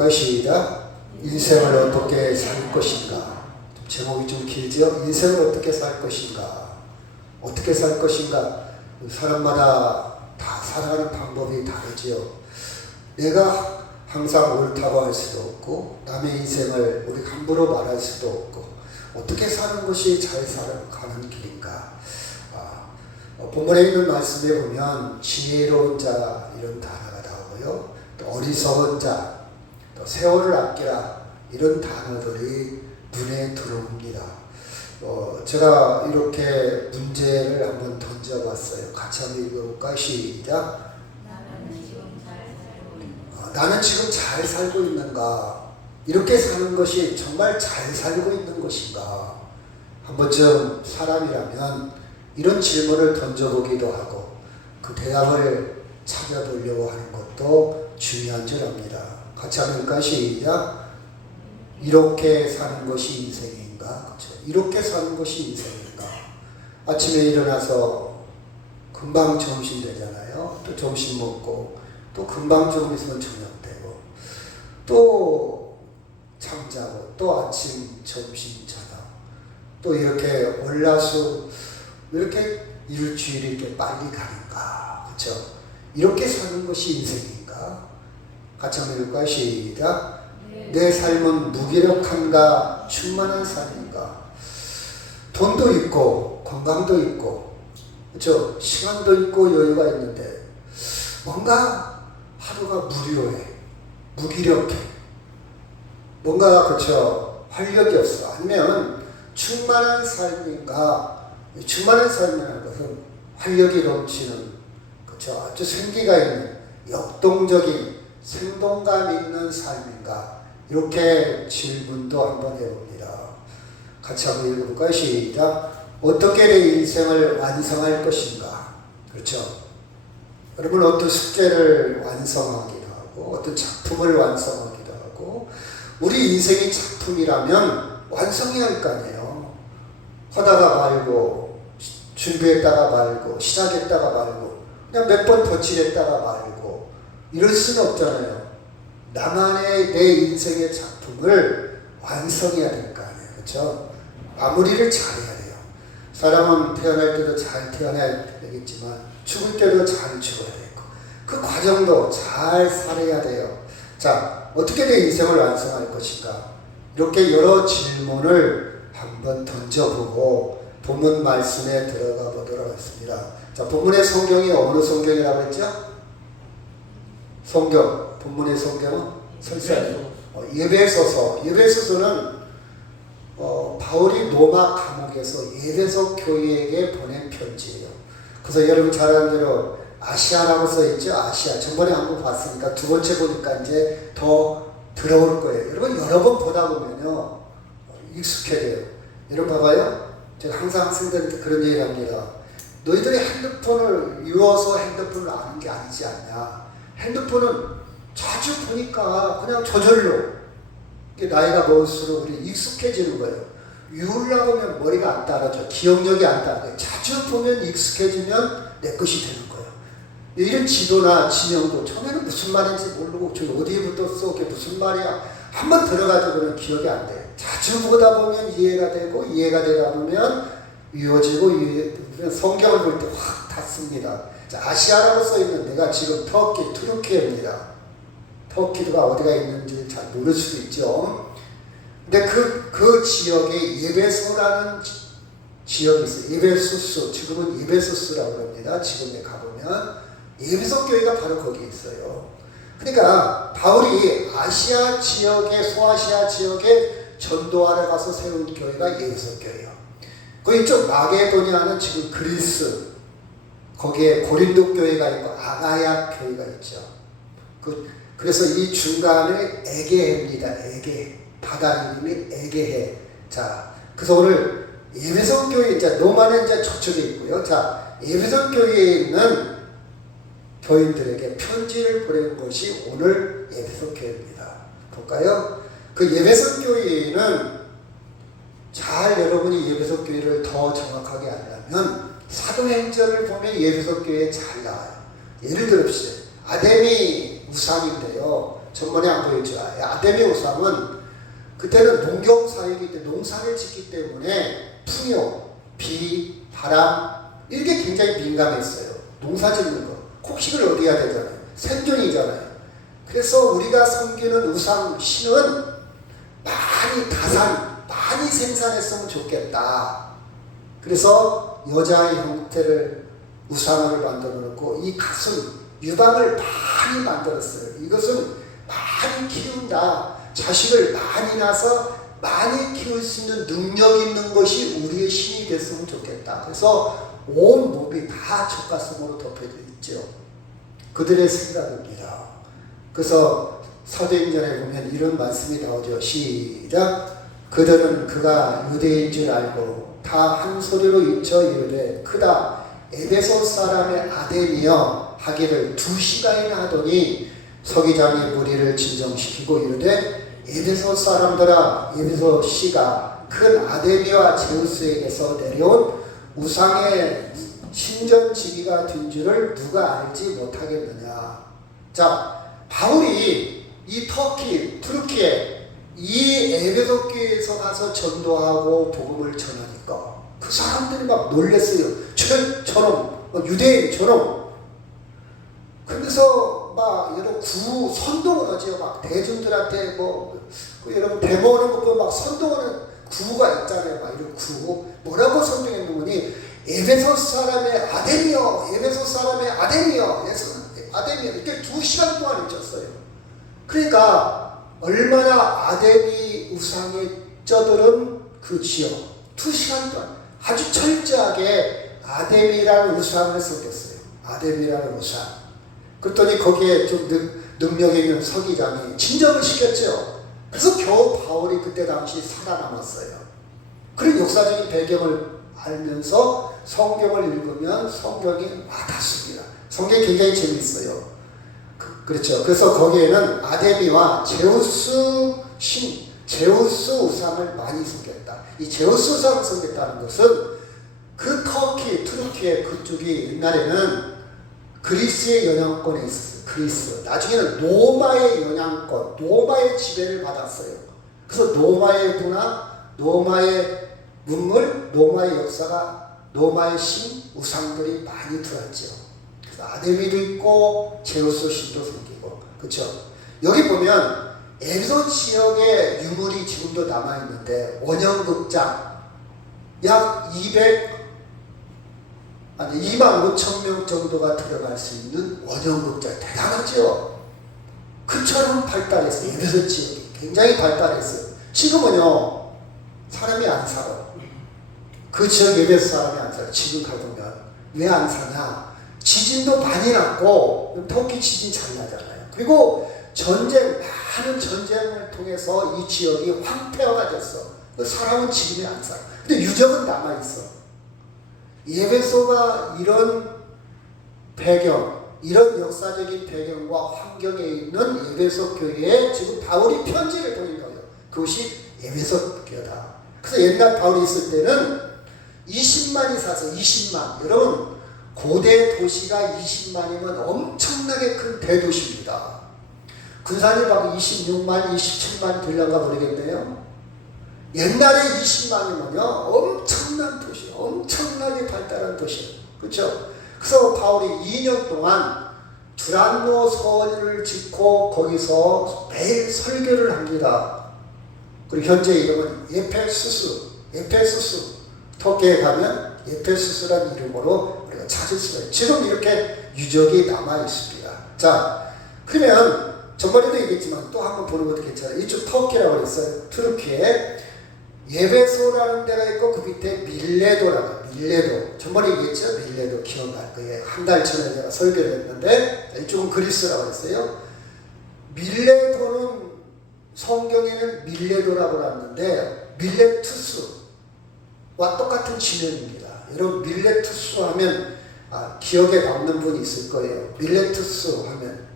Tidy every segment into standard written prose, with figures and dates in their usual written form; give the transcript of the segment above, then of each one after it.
시작. 인생을 어떻게 살 것인가. 제목이 좀 길죠? 인생을 어떻게 살 것인가. 어떻게 살 것인가. 사람마다 다 살아가는 방법이 다르지요. 내가 항상 옳다고 할 수도 없고 남의 인생을 우리 함부로 말할 수도 없고 어떻게 사는 것이 잘 살아가는 길인가. 본문에 있는 말씀에 보면 지혜로운 자 이런 단어가 나오고요. 또 어리석은 자, 또 세월을 아끼라 이런 단어들이 눈에 들어옵니다. 제가 이렇게 문제를 한번 던져봤어요. 같이 한번 읽어볼까? 시작. 나는 지금 잘 살고 있는가? 이렇게 사는 것이 정말 잘 살고 있는 것인가? 한 번쯤 사람이라면 이런 질문을 던져보기도 하고 그 대답을 찾아보려고 하는 것도 중요한 줄 압니다. 같이 하면 시작. 이렇게 사는 것이 인생인가? 그렇죠? 이렇게 사는 것이 인생인가? 아침에 일어나서 금방 점심 되잖아요. 또 점심 먹고 또 금방 좀 있으면 저녁 되고 또 잠자고 또 아침 점심 저녁 또 이렇게 월화수 이렇게 일주일이 이렇게 빨리 가는가? 그렇죠? 이렇게 사는 것이 인생인가? 같이 한번 읽을까요? 시작. 내 삶은 무기력한가? 충만한 삶인가? 돈도 있고 건강도 있고 그렇죠? 시간도 있고 여유가 있는데 뭔가 하루가 무료해, 무기력해, 뭔가 그렇죠? 활력이 없어. 아니면 충만한 삶인가? 충만한 삶이라는 것은 활력이 넘치는 그렇죠? 아주 생기가 있는 역동적인 생동감 있는 삶인가? 이렇게 질문도 한번 해봅니다. 같이 한번 읽어볼까요? 시작. 어떻게 내 인생을 완성할 것인가? 그렇죠? 여러분 어떤 숙제를 완성하기도 하고 어떤 작품을 완성하기도 하고 우리 인생이 작품이라면 완성해야 할 거 아니에요. 하다가 말고 준비했다가 말고 시작했다가 말고 그냥 몇 번 덧칠했다가 말고 이럴 수는 없잖아요. 나만의 내 인생의 작품을 완성해야 될 거 아니에요. 그렇죠? 마무리를 잘해야 돼요. 사람은 태어날 때도 잘 태어나야 되겠지만 죽을 때도 잘 죽어야 되고 그 과정도 잘 살아야 돼요. 자, 어떻게 내 인생을 완성할 것인가? 이렇게 여러 질문을 한번 던져보고 본문 말씀에 들어가 보도록 하겠습니다. 자, 본문의 성경이 어느 성경이라고 했죠? 성경, 본문의 성경은 설사죠. 예배소서. 예배소서는 바울이 로마 감옥에서 예배소 교회에게 보낸 편지예요. 그래서 여러분 잘 아는 대로 아시아라고 써있죠. 아시아. 전번에 한번 봤으니까 두 번째 보니까 이제 더 들어올 거예요. 여러분 여러 번 보다 보면요 익숙해져요. 여러분 봐봐요. 제가 항상 학생들한테 그런 얘기를 합니다. 너희들이 핸드폰을 유어서 핸드폰을 아는 게 아니지 않냐. 핸드폰은 자주 보니까 그냥 저절로 나이가 먹을수록 우리 익숙해지는 거예요. 유으려고 하면 머리가 안 따라줘. 기억력이 안 따라줘요. 자주 보면 익숙해지면 내 것이 되는 거예요. 이런 지도나 지명도 처음에는 무슨 말인지 모르고 저 어디에 붙었어? 그게 무슨 말이야? 한번 들어가지고는 기억이 안 돼요. 자주 보다 보면 이해가 되고 이해가 되다 보면 이어지고 성경을 볼 때 확 닿습니다. 자, 아시아라고 써있는 데가 지금 터키, 투르키예입니다. 터키가 어디가 있는지 잘 모를 수도 있죠. 근데 그 지역에 예베소라는 지역이 있어요. 예베소스, 지금은 예베소스라고 합니다. 지금에 가보면 예배소 교회가 바로 거기에 있어요. 그러니까 바울이 아시아 지역에 소아시아 지역에 전도하러 가서 세운 교회가 예배소 교회예요. 그 이쪽 마게도니아는 지금 그리스 거기에 고린도 교회가 있고 아가야 교회가 있죠. 그래서 이 중간에 에게해입니다. 에게 바다 이름이 에게해. 자, 그래서 오늘 예배소 교회 이제 로마는 이제 저쪽에 있고요. 자, 예배소 교회에 있는 교인들에게 편지를 보낸 것이 오늘 예배소 교회입니다. 볼까요? 그 예배소 교회는 잘 여러분이 예배소 교회를 더 정확하게 알려면 사도행전을 보면 예배소 교회에 잘 나와요. 예를 들읍시다. 아데미 우상인데요. 전번에 안 보였죠. 아데미 우상은 그때는 농경사회이기 때문에 농사를 짓기 때문에 풍요, 비, 바람 이게 굉장히 민감했어요. 농사 짓는 거. 곡식을 얻어야 되잖아요. 생존이잖아요. 그래서 우리가 섬기는 우상 신은 많이 많이 생산했으면 좋겠다. 그래서 여자의 형태를 우상을 만들어 놓고 이 가슴, 유방을 많이 만들었어요. 이것은 많이 키운다. 자식을 많이 낳아서 많이 키울 수 있는 능력 있는 것이 우리의 신이 됐으면 좋겠다. 그래서 온 몸이 다 젖가슴으로 덮여져 있죠. 그들의 생각입니다. 그래서 사도행전에 보면 이런 말씀이 나오죠. 시작. 그들은 그가 유대인 줄 알고 다 한 소리로 일쳐 이르되 크다 에베소 사람의 아덴이여 하기를 2시간이나 하더니 서기장이 무리를 진정시키고 이르되 에베소 사람들아 에베소 씨가 큰 아데미와 제우스에게서 내려온 우상의 신전지기가 된 줄을 누가 알지 못하겠느냐. 자, 바울이 이 터키, 투르키에 이 에베소 교회에서 가서 전도하고 복음을 전하니까 그 사람들이 막 놀랬어요. 저놈, 유대인처럼. 그래서 막 여러 선동을 하죠. 막 대중들한테 여러분 데모하는 것도 막 선동하는 구호가 있잖아요. 막 이런 구호. 뭐라고 선동했는지 에베소 사람의 아데미여, 에베소 사람의 아데미여, 아데미여 이렇게 2시간 동안 잊었어요. 그러니까 얼마나 아데미 우상에 쩌들은 그 지역 2시간 동안 아주 철저하게 아데미라는 우상을 섬겼어요. 아데미라는 우상. 그랬더니 거기에 좀 능력 있는 서기장이 진정을 시켰죠. 그래서 겨우 바울이 그때 당시 살아남았어요. 그런 역사적인 배경을 알면서 성경을 읽으면 성경이 와닿습니다. 성경이 굉장히 재미있어요. 그렇죠. 그래서 거기에는 아데미와 제우스 우상을 많이 섬겼다. 이 제우스 우상을 섬겼다는 것은 그 터키, 투르키의 그쪽이 옛날에는 그리스의 영향권에 있었어요. 그리스. 나중에는 로마의 영향권, 로마의 지배를 받았어요. 그래서 로마의 문화, 로마의 문물, 로마의 역사가, 로마의 신, 우상들이 많이 들어왔죠. 그래서 아데미도 있고 제우스 신도 생기고, 그렇죠. 여기 보면 에베소 지역의 유물이 지금도 남아있는데 원형극장 약 2만 5천 명 정도가 들어갈 수 있는 원형극장 대단하죠. 그처럼 발달했어요. 에베소 지역이 굉장히 발달했어요. 지금은요 사람이 안 살아. 그 지역 에베소 사람이 안 살아. 지금 가보면 왜 안 사냐? 지진도 많이 났고 터키 지진 잘 나잖아요. 그리고 많은 전쟁을 통해서 이 지역이 황폐화가 됐어. 사람은 지금이 안 살아. 근데 유적은 남아있어. 에베소가 이런 배경, 이런 역사적인 배경과 환경에 있는 에베소 교회에 지금 바울이 편지를 보낸 거예요. 그것이 에베소 교회다. 그래서 옛날 바울이 있을 때는 20만이 사서 20만. 여러분, 고대 도시가 20만이면 엄청나게 큰 대도시입니다. 군산이 막 26만, 27만 되려가 모르겠네요. 옛날에 20만이면요 엄청난 도시, 엄청나게 발달한 도시, 그렇죠? 그래서 바울이 2년 동안 두란노 서원을 짓고 거기서 매일 설교를 합니다. 그리고 현재 이름은 에페수스. 터키에 가면 에페수스라는 이름으로 우리가 찾을 수가 있어요. 지금 이렇게 유적이 남아 있습니다. 자, 그러면 전번에도 얘기했지만 또 한번 보는 것도 괜찮아요. 이쪽 터키라고 그랬어요. 투르키에 에베소라는 데가 있고 그 밑에 밀레도. 전번에 얘기했죠. 밀레도 기억날 거예요. 한 달 전에 제가 설교를 했는데 이쪽은 그리스라고 했어요. 밀레도는 성경에는 밀레도라고 나왔는데 밀레투스와 똑같은 지명입니다. 여러분 밀레투스 하면 기억에 남는 분이 있을 거예요. 밀레투스 하면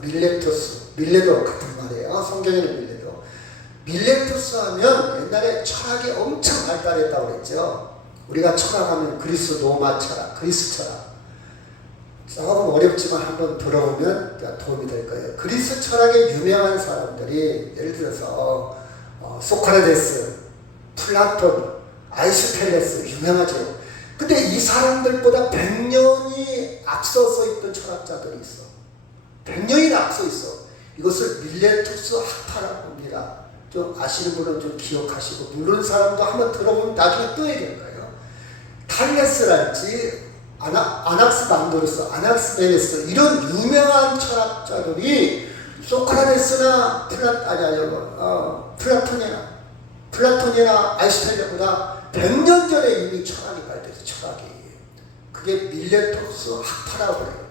밀레도 같은 말이에요. 성경에는 밀레투스 하면 옛날에 철학이 엄청 발달했다고 그랬죠. 우리가 철학하면 그리스 로마 철학, 그리스 철학. 조금 어렵지만 한번 들어보면 도움이 될 거예요. 그리스 철학에 유명한 사람들이 예를 들어서 소크라테스, 플라톤, 아리스토텔레스 유명하죠. 근데 이 사람들보다 100년이 앞서서 있던 철학자들이 있어. 100년이나 앞서 있어. 이것을 밀레투스 학파라고 합니다. 좀 아시는 분은 좀 기억하시고 모르는 사람도 한번 들어보면 나중에 또 얘기할 거예요. 탈레스랄지 아낙스만드로스, 아낙스메네스 이런 유명한 철학자들이 소크라테스나 플라톤이나 아리스토텔레스보다 100년 전에 이미 철학이 발달해서 철학이 그게 밀레투스 학파라고 해요.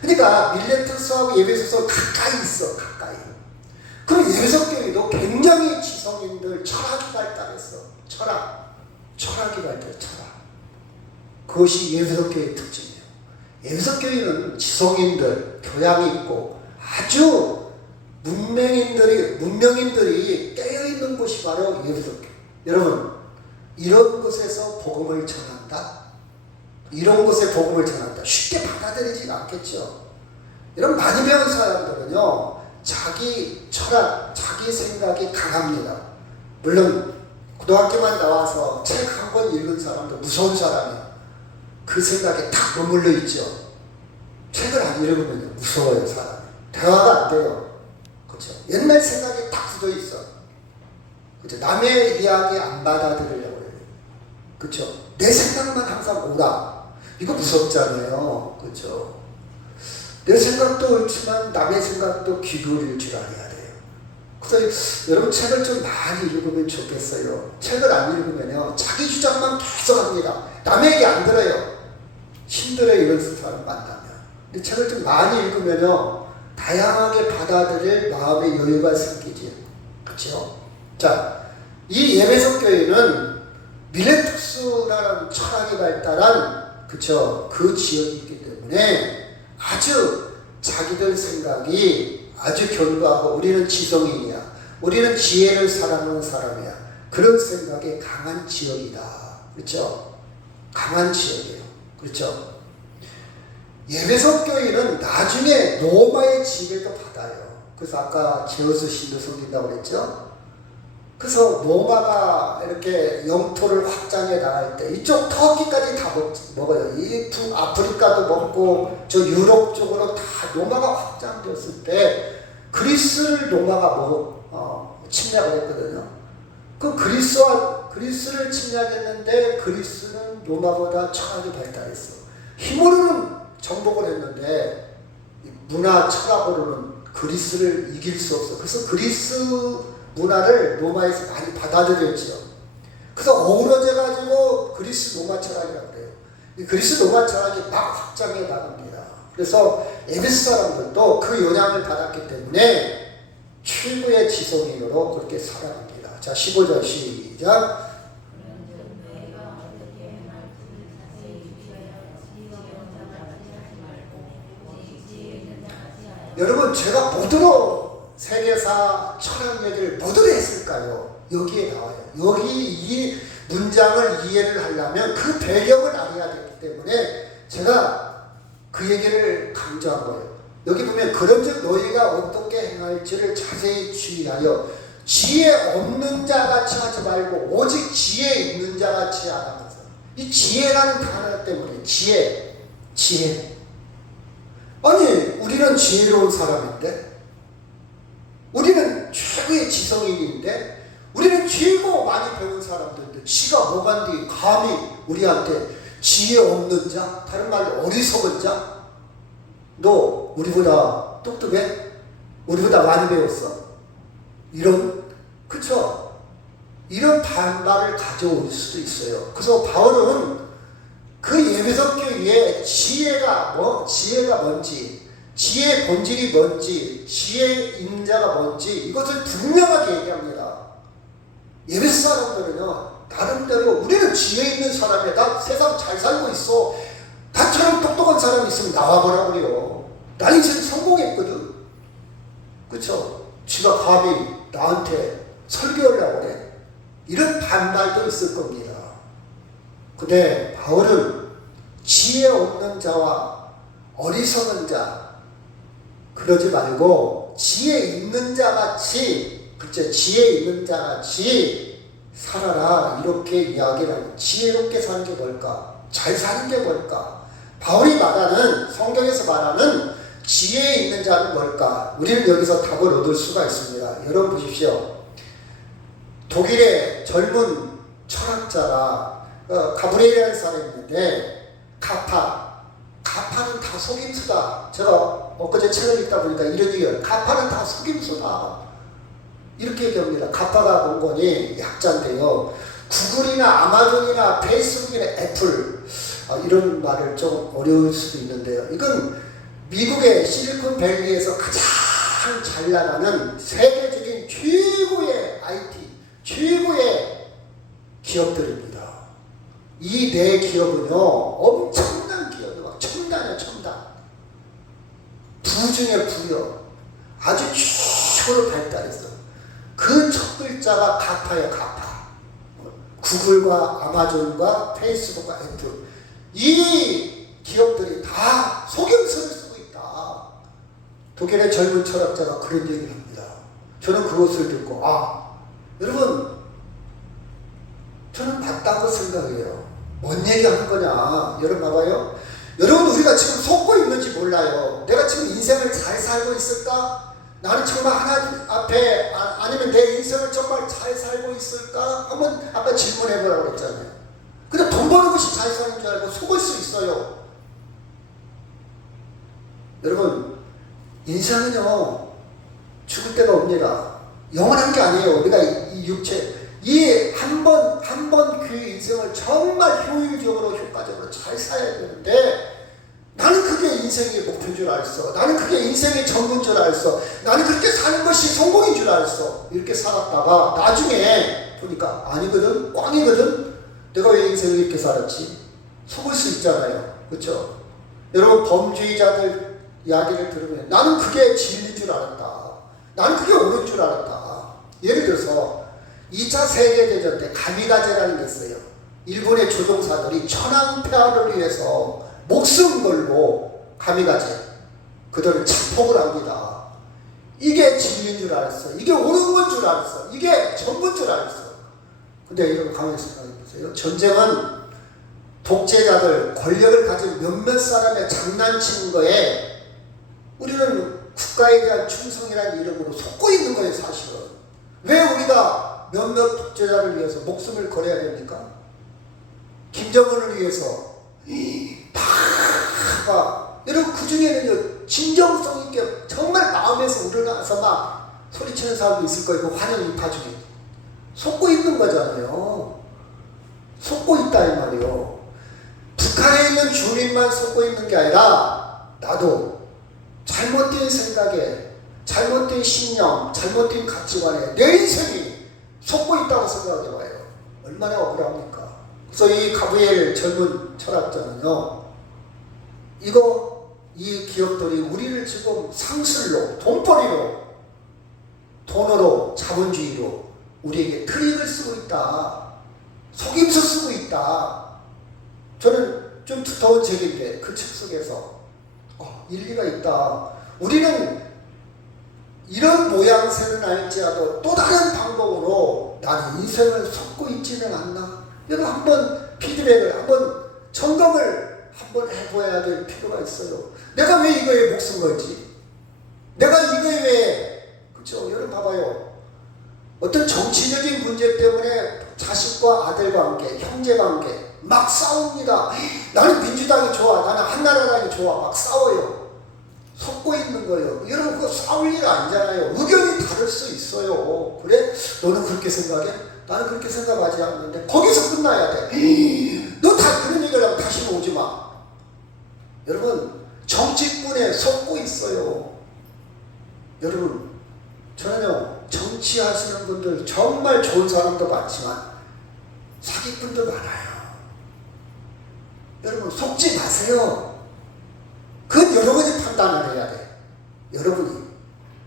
그러니까 밀레투스하고 예배소서 가까이 있어. 가까이. 그럼 예배석교회도 굉장히 지성인들 철학이 발달했어. 철학이 발달했어. 철학. 그것이 예배석교회의 특징이에요. 예배석교회는 지성인들, 교양이 있고 아주 문명인들이 깨어있는 곳이 바로 예배석교회. 여러분, 이런 곳에서 복음을 전한다? 이런 곳에 복음을 전한다. 쉽게 받아들이지 않겠죠. 여러분, 많이 배운 사람들은요, 자기 철학, 자기 생각이 강합니다. 물론, 고등학교만 나와서 책 한 권 읽은 사람도 무서운 사람이에요. 그 생각에 딱 머물러 있죠. 책을 안 읽으면 무서워요, 사람이. 대화가 안 돼요. 그렇죠. 옛날 생각이 딱 굳어 있어. 그렇죠. 남의 이야기 안 받아들이려고 해요. 그렇죠. 내 생각만 항상 오라. 이거 무섭잖아요. 그렇죠. 내 생각도 옳지만 남의 생각도 귀 기울일 줄 알아야 돼요. 그래서 여러분 책을 좀 많이 읽으면 좋겠어요. 책을 안 읽으면요 자기 주장만 계속 합니다. 남의 얘기 안 들어요. 힘들어요, 이런 사람 만나면. 근데 책을 좀 많이 읽으면요 다양하게 받아들일 마음의 여유가 생기지. 그렇죠? 자, 이 예배석 교회는 밀레투스라는 철학이 발달한 그쵸 그 지역이 있기 때문에 아주 자기들 생각이 아주 견고하고 우리는 지성인이야. 우리는 지혜를 사랑하는 사람이야. 그런 생각이 강한 지역이다. 그렇죠? 강한 지역이에요. 그렇죠? 예배석 교회는 나중에 로마의 지배도 받아요. 그래서 아까 제우스 신도 섬긴다고 그랬죠? 그래서 로마가 이렇게 영토를 확장해 나갈 때 이쪽 터키까지 다 먹어요. 이 아프리카도 먹고 저 유럽 쪽으로 다 로마가 확장되었을 때 그리스를 로마가 침략을 했거든요. 그 그리스를 침략했는데 그리스는 로마보다 철학이 발달했어. 힘으로는 정복을 했는데 문화 철학으로는 그리스를 이길 수 없어. 그래서 그리스 문화를 로마에서 많이 받아들였죠. 그래서 어우러져가지고 그리스 로마 철학이라고 그래요. 이 그리스 로마 철학이 막 확장해 나갑니다. 그래서 에베소 사람들도 그 영향을 받았기 때문에 최고의 지성인으로 그렇게 살아갑니다. 자, 15절 시작. 여러분, 제가 뭐더러 세계사 철학 얘기를 뭐더러 했을까요? 여기에 나와요. 여기 이 문장을 이해를 하려면 그 배경을 알아야 되기 때문에 제가 그 얘기를 강조한 거예요. 여기 보면 그런즉 너희가 어떻게 행할지를 자세히 주의하여 지혜 없는 자같이 하지 말고 오직 지혜 있는 자같이 하라면서. 이 지혜라는 단어 때문에 지혜. 아니, 우리는 지혜로운 사람인데, 우리는 최고의 지성인인데, 우리는 최고 많이 배운 사람들인데 지가 뭐간디 감히 우리한테 지혜 없는 자, 다른 말로 어리석은 자, 너 우리보다 똑똑해? 우리보다 많이 배웠어? 그쵸? 이런 반발을 가져올 수도 있어요. 그래서 바울은 그 예배석 교회에 지혜가 뭔지, 지혜의 본질이 뭔지, 지혜의 인자가 뭔지 이것을 분명하게 얘기합니다. 예배석 사람들은요, 나름대로 우리는 지혜 있는 사람이야. 나 세상 잘 살고 있어. 나처럼 똑똑한 사람이 있으면 나와보라고 그래요. 나 인생 성공했거든. 그쵸? 지가 감히 나한테 설교하려고 그래. 이런 반발도 있을 겁니다. 근데 바울은 지혜 없는 자와 어리석은 자 그러지 말고 지혜 있는 자 같이, 그쵸? 지혜 있는 자 같이 살아라, 이렇게 이야기를 하는. 지혜롭게 사는 게 뭘까? 잘 사는 게 뭘까? 바울이 말하는, 성경에서 말하는 지혜 있는 자는 뭘까? 우리는 여기서 답을 얻을 수가 있습니다. 여러분 보십시오. 독일의 젊은 철학자가 가브리엘이라는 사람이 있는데, 가파는 다 속임수다. 제가 엊그제 책을 읽다 보니까 이런 얘기예요. 가파는 다 속임수다, 이렇게 얘기합니다. 가파가 본건이 약자인데요, 구글이나 아마존이나 페이스북이나 애플, 이런 말을 좀 어려울 수도 있는데요, 이건 미국의 실리콘밸리에서 가장 잘 나가는 세계적인 최고의 IT, 최고의 기업들입니다. 이 네 기업은요, 엄청난 기업이에요. 막 첨단이에요, 첨단. 부 중에 부요. 아주 최고로 발달했어요. 그 첫 글자가 가파예요, 가파. 구글과 아마존과 페이스북과 애플. 이 기업들이 다 속임수를 쓰고 있다. 독일의 젊은 철학자가 그런 얘기를 합니다. 저는 그것을 듣고, 여러분, 저는 맞다고 생각해요. 뭔 얘기하는 거냐? 여러분 봐봐요. 여러분, 우리가 지금 속고 있는지 몰라요. 내가 지금 인생을 잘 살고 있을까? 나는 정말 하나님 앞에, 아니면 내 인생을 정말 잘 살고 있을까? 한번 아까 질문해보라고 그랬잖아요. 근데 돈 버는 것이 잘 사는 줄 알고 속을 수 있어요. 여러분, 인생은요, 죽을 때가 옵니다. 영원한 게 아니에요. 우리가 이 육체, 이 한 번 그 인생을 정말 효율적으로, 효과적으로 잘 살아야 되는데, 나는 그게 인생의 목표인 줄 알았어. 나는 그게 인생의 전부인 줄 알았어. 나는 그렇게 사는 것이 성공인 줄 알았어. 이렇게 살았다가 나중에 보니까 아니거든, 꽝이거든. 내가 왜 인생을 이렇게 살았지? 속을 수 있잖아요. 그렇죠? 여러분, 범죄자들 이야기를 들으면 나는 그게 진리인 줄 알았다. 나는 그게 옳은 줄 알았다. 예를 들어서 2차 세계대전 때 가미가제라는 게 있어요. 일본의 조종사들이 천황폐하를 위해서 목숨 걸고 가미가제, 그들을 착폭을 합니다. 이게 진리인 줄 알았어. 이게 옳은 건 줄 알았어. 이게 전부인 줄 알았어. 근데 여러분, 가만히 생각해 보세요. 전쟁은 독재자들, 권력을 가진 몇몇 사람의 장난치는 거에 우리는 국가에 대한 충성이라는 이름으로 속고 있는 거예요, 사실은. 왜 우리가 몇몇 독재자를 위해서 목숨을 걸어야 됩니까? 김정은을 위해서 여러분, 그 중에는 진정성 있게 정말 마음에서 우러나서 막 소리치는 사람도 있을 거예요. 그 환영 인파 중에. 속고 있는 거잖아요. 속고 있다 이 말이요. 북한에 있는 주민만 속고 있는 게 아니라 나도 잘못된 생각에, 잘못된 신념, 잘못된 가치관에 내 인생이 속고 있다고 생각해봐요. 얼마나 억울합니까? 그래서 이 가브리엘 젊은 철학자는요, 이 기업들이 우리를 지금 상술로, 돈벌이로, 돈으로, 자본주의로 우리에게 트릭을 쓰고 있다. 속임수 쓰고 있다. 저는 좀 두터운 책인데 그 책 속에서 일리가 있다. 우리는 이런 모양새는 알지라도 또 다른 방법으로 나는 인생을 속고 있지는 않나? 여러분, 한번 피드백을, 한번 점검을 한번 해봐야 될 필요가 있어요. 내가 왜 이거에 목숨 걸지? 내가 이거에 왜, 그렇죠? 여러분 봐봐요. 어떤 정치적인 문제 때문에 자식과 아들 관계, 형제 관계 막 싸웁니다. 나는 민주당이 좋아, 나는 한나라당이 좋아, 막 싸워요. 속고 있는 거예요. 여러분, 그거 싸울 일 아니잖아요. 의견이 다를 수 있어요. 그래? 너는 그렇게 생각해? 나는 그렇게 생각하지 않는데. 거기서 끝나야 돼. 너 다 그런 얘기를 하면 다시는 오지 마. 여러분, 정치꾼에 속고 있어요. 여러분, 저는요, 정치하시는 분들 정말 좋은 사람도 많지만 사기꾼도 많아요. 여러분, 속지 마세요. 그건 여러분이 판단을 해야 돼. 여러분이.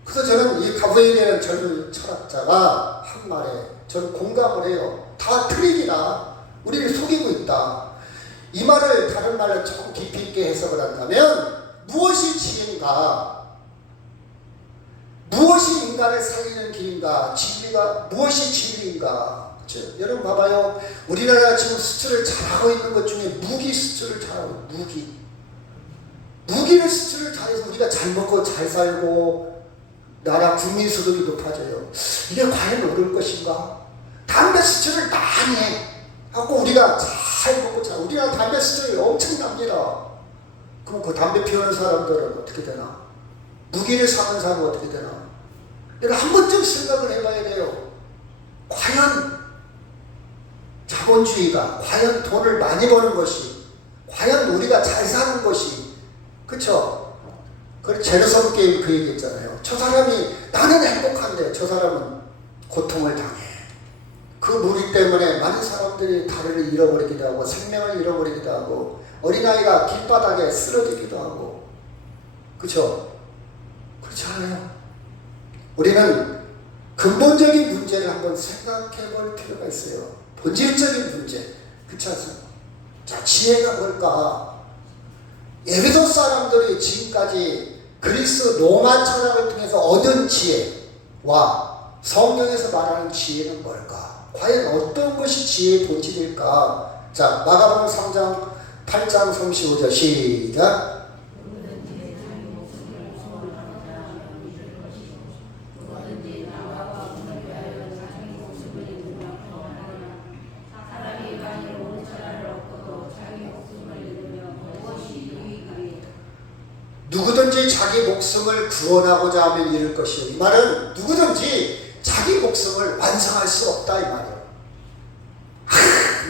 그래서 저는 이 가브리엘이라는 젊은 철학자가 한 말에 저는 공감을 해요. 다 트릭이다. 우리를 속이고 있다. 이 말을 다른 말로 조금 깊이 있게 해석을 한다면 무엇이 지혜인가? 무엇이 인간을 살리는 길인가? 진리가 무엇이 진리인가? 그렇죠? 여러분 봐봐요. 우리나라 지금 수출을 잘하고 있는 것 중에 무기 수출을 잘하고 무기를 수출을 잘해서 우리가 잘 먹고 잘 살고 나라 국민 소득이 높아져요. 이게 과연 옳을 것인가? 담배 수출을 많이 해. 하고 우리가 잘 먹고 잘 우리나라 담배 수출이 엄청납니다. 그럼 그 담배 피우는 사람들은 어떻게 되나? 무기를 사는 사람은 어떻게 되나? 내가 한 번쯤 생각을 해봐야 돼요. 과연 자본주의가, 과연 돈을 많이 버는 것이, 과연 우리가 잘 사는 것이, 그쵸? 그 제로섬 게임 그 얘기 했잖아요. 저 사람이 나는 행복한데 저 사람은 고통을 당해. 그 무리 때문에 많은 사람들이 다리를 잃어버리기도 하고 생명을 잃어버리기도 하고 어린아이가 길바닥에 쓰러지기도 하고, 그쵸? 그렇지 않아요? 우리는 근본적인 문제를 한번 생각해 볼 필요가 있어요. 본질적인 문제. 그렇지 않습니까? 자, 지혜가 뭘까? 에베소 사람들이 지금까지 그리스 로마 철학을 통해서 얻은 지혜와 성경에서 말하는 지혜는 뭘까? 과연 어떤 것이 지혜의 본질일까? 자, 마가복음 3장 8장 35절 시작. 누구든지 자기 목숨을 구원하고자 하면 이룰 것이요. 이 말은 누구든지 자기 목숨을 완성할 수 없다 이 말이에요.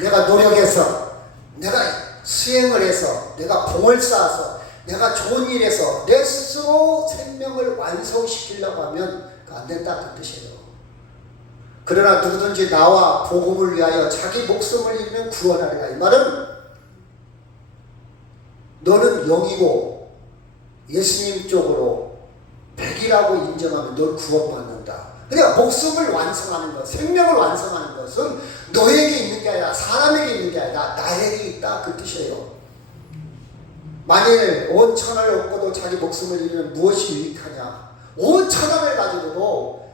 내가 노력해서, 내가 수행을 해서, 내가 공을 쌓아서, 내가 좋은 일에서 내 스스로 생명을 완성시키려고 하면 안 된다 그 뜻이에요. 그러나 누구든지 나와 복음을 위하여 자기 목숨을 잃으면 구원하리라. 이 말은 너는 영이고 예수님 쪽으로 100이라고 인정하면 널 구원받는다. 그러니까 목숨을 완성하는 것, 생명을 완성하는 것은 너에게 있는 게 아니라 사람에게 있는 게 아니라 나에게 있다 그 뜻이에요. 만일 온 천하를 얻고도 자기 목숨을 잃으면 무엇이 유익하냐? 온 천하를 가지고도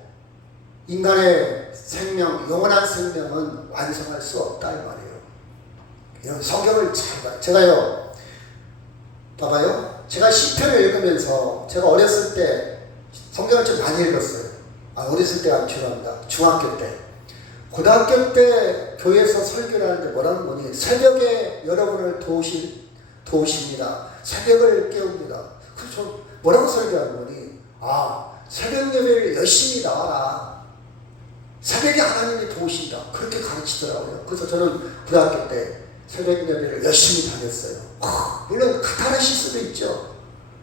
인간의 생명, 영원한 생명은 완성할 수 없다 이 말이에요. 이런 성경을 잘 봐요. 제가요, 봐봐요. 제가 시편을 읽으면서 제가 어렸을 때 성경을 좀 많이 읽었어요. 어렸을 때가 죄송합니다. 중학교 때. 고등학교 때 교회에서 설교를 하는데 뭐라는 거니? 새벽에 여러분을 도우십니다. 새벽을 깨웁니다. 그래서 뭐라고 설교하는 거니? 새벽 예배를 열심히 나와라. 새벽에 하나님이 도우신다. 그렇게 가르치더라고요. 그래서 저는 고등학교 때 새벽 예배를 열심히 다녔어요. 물론 카타르시스도 있죠.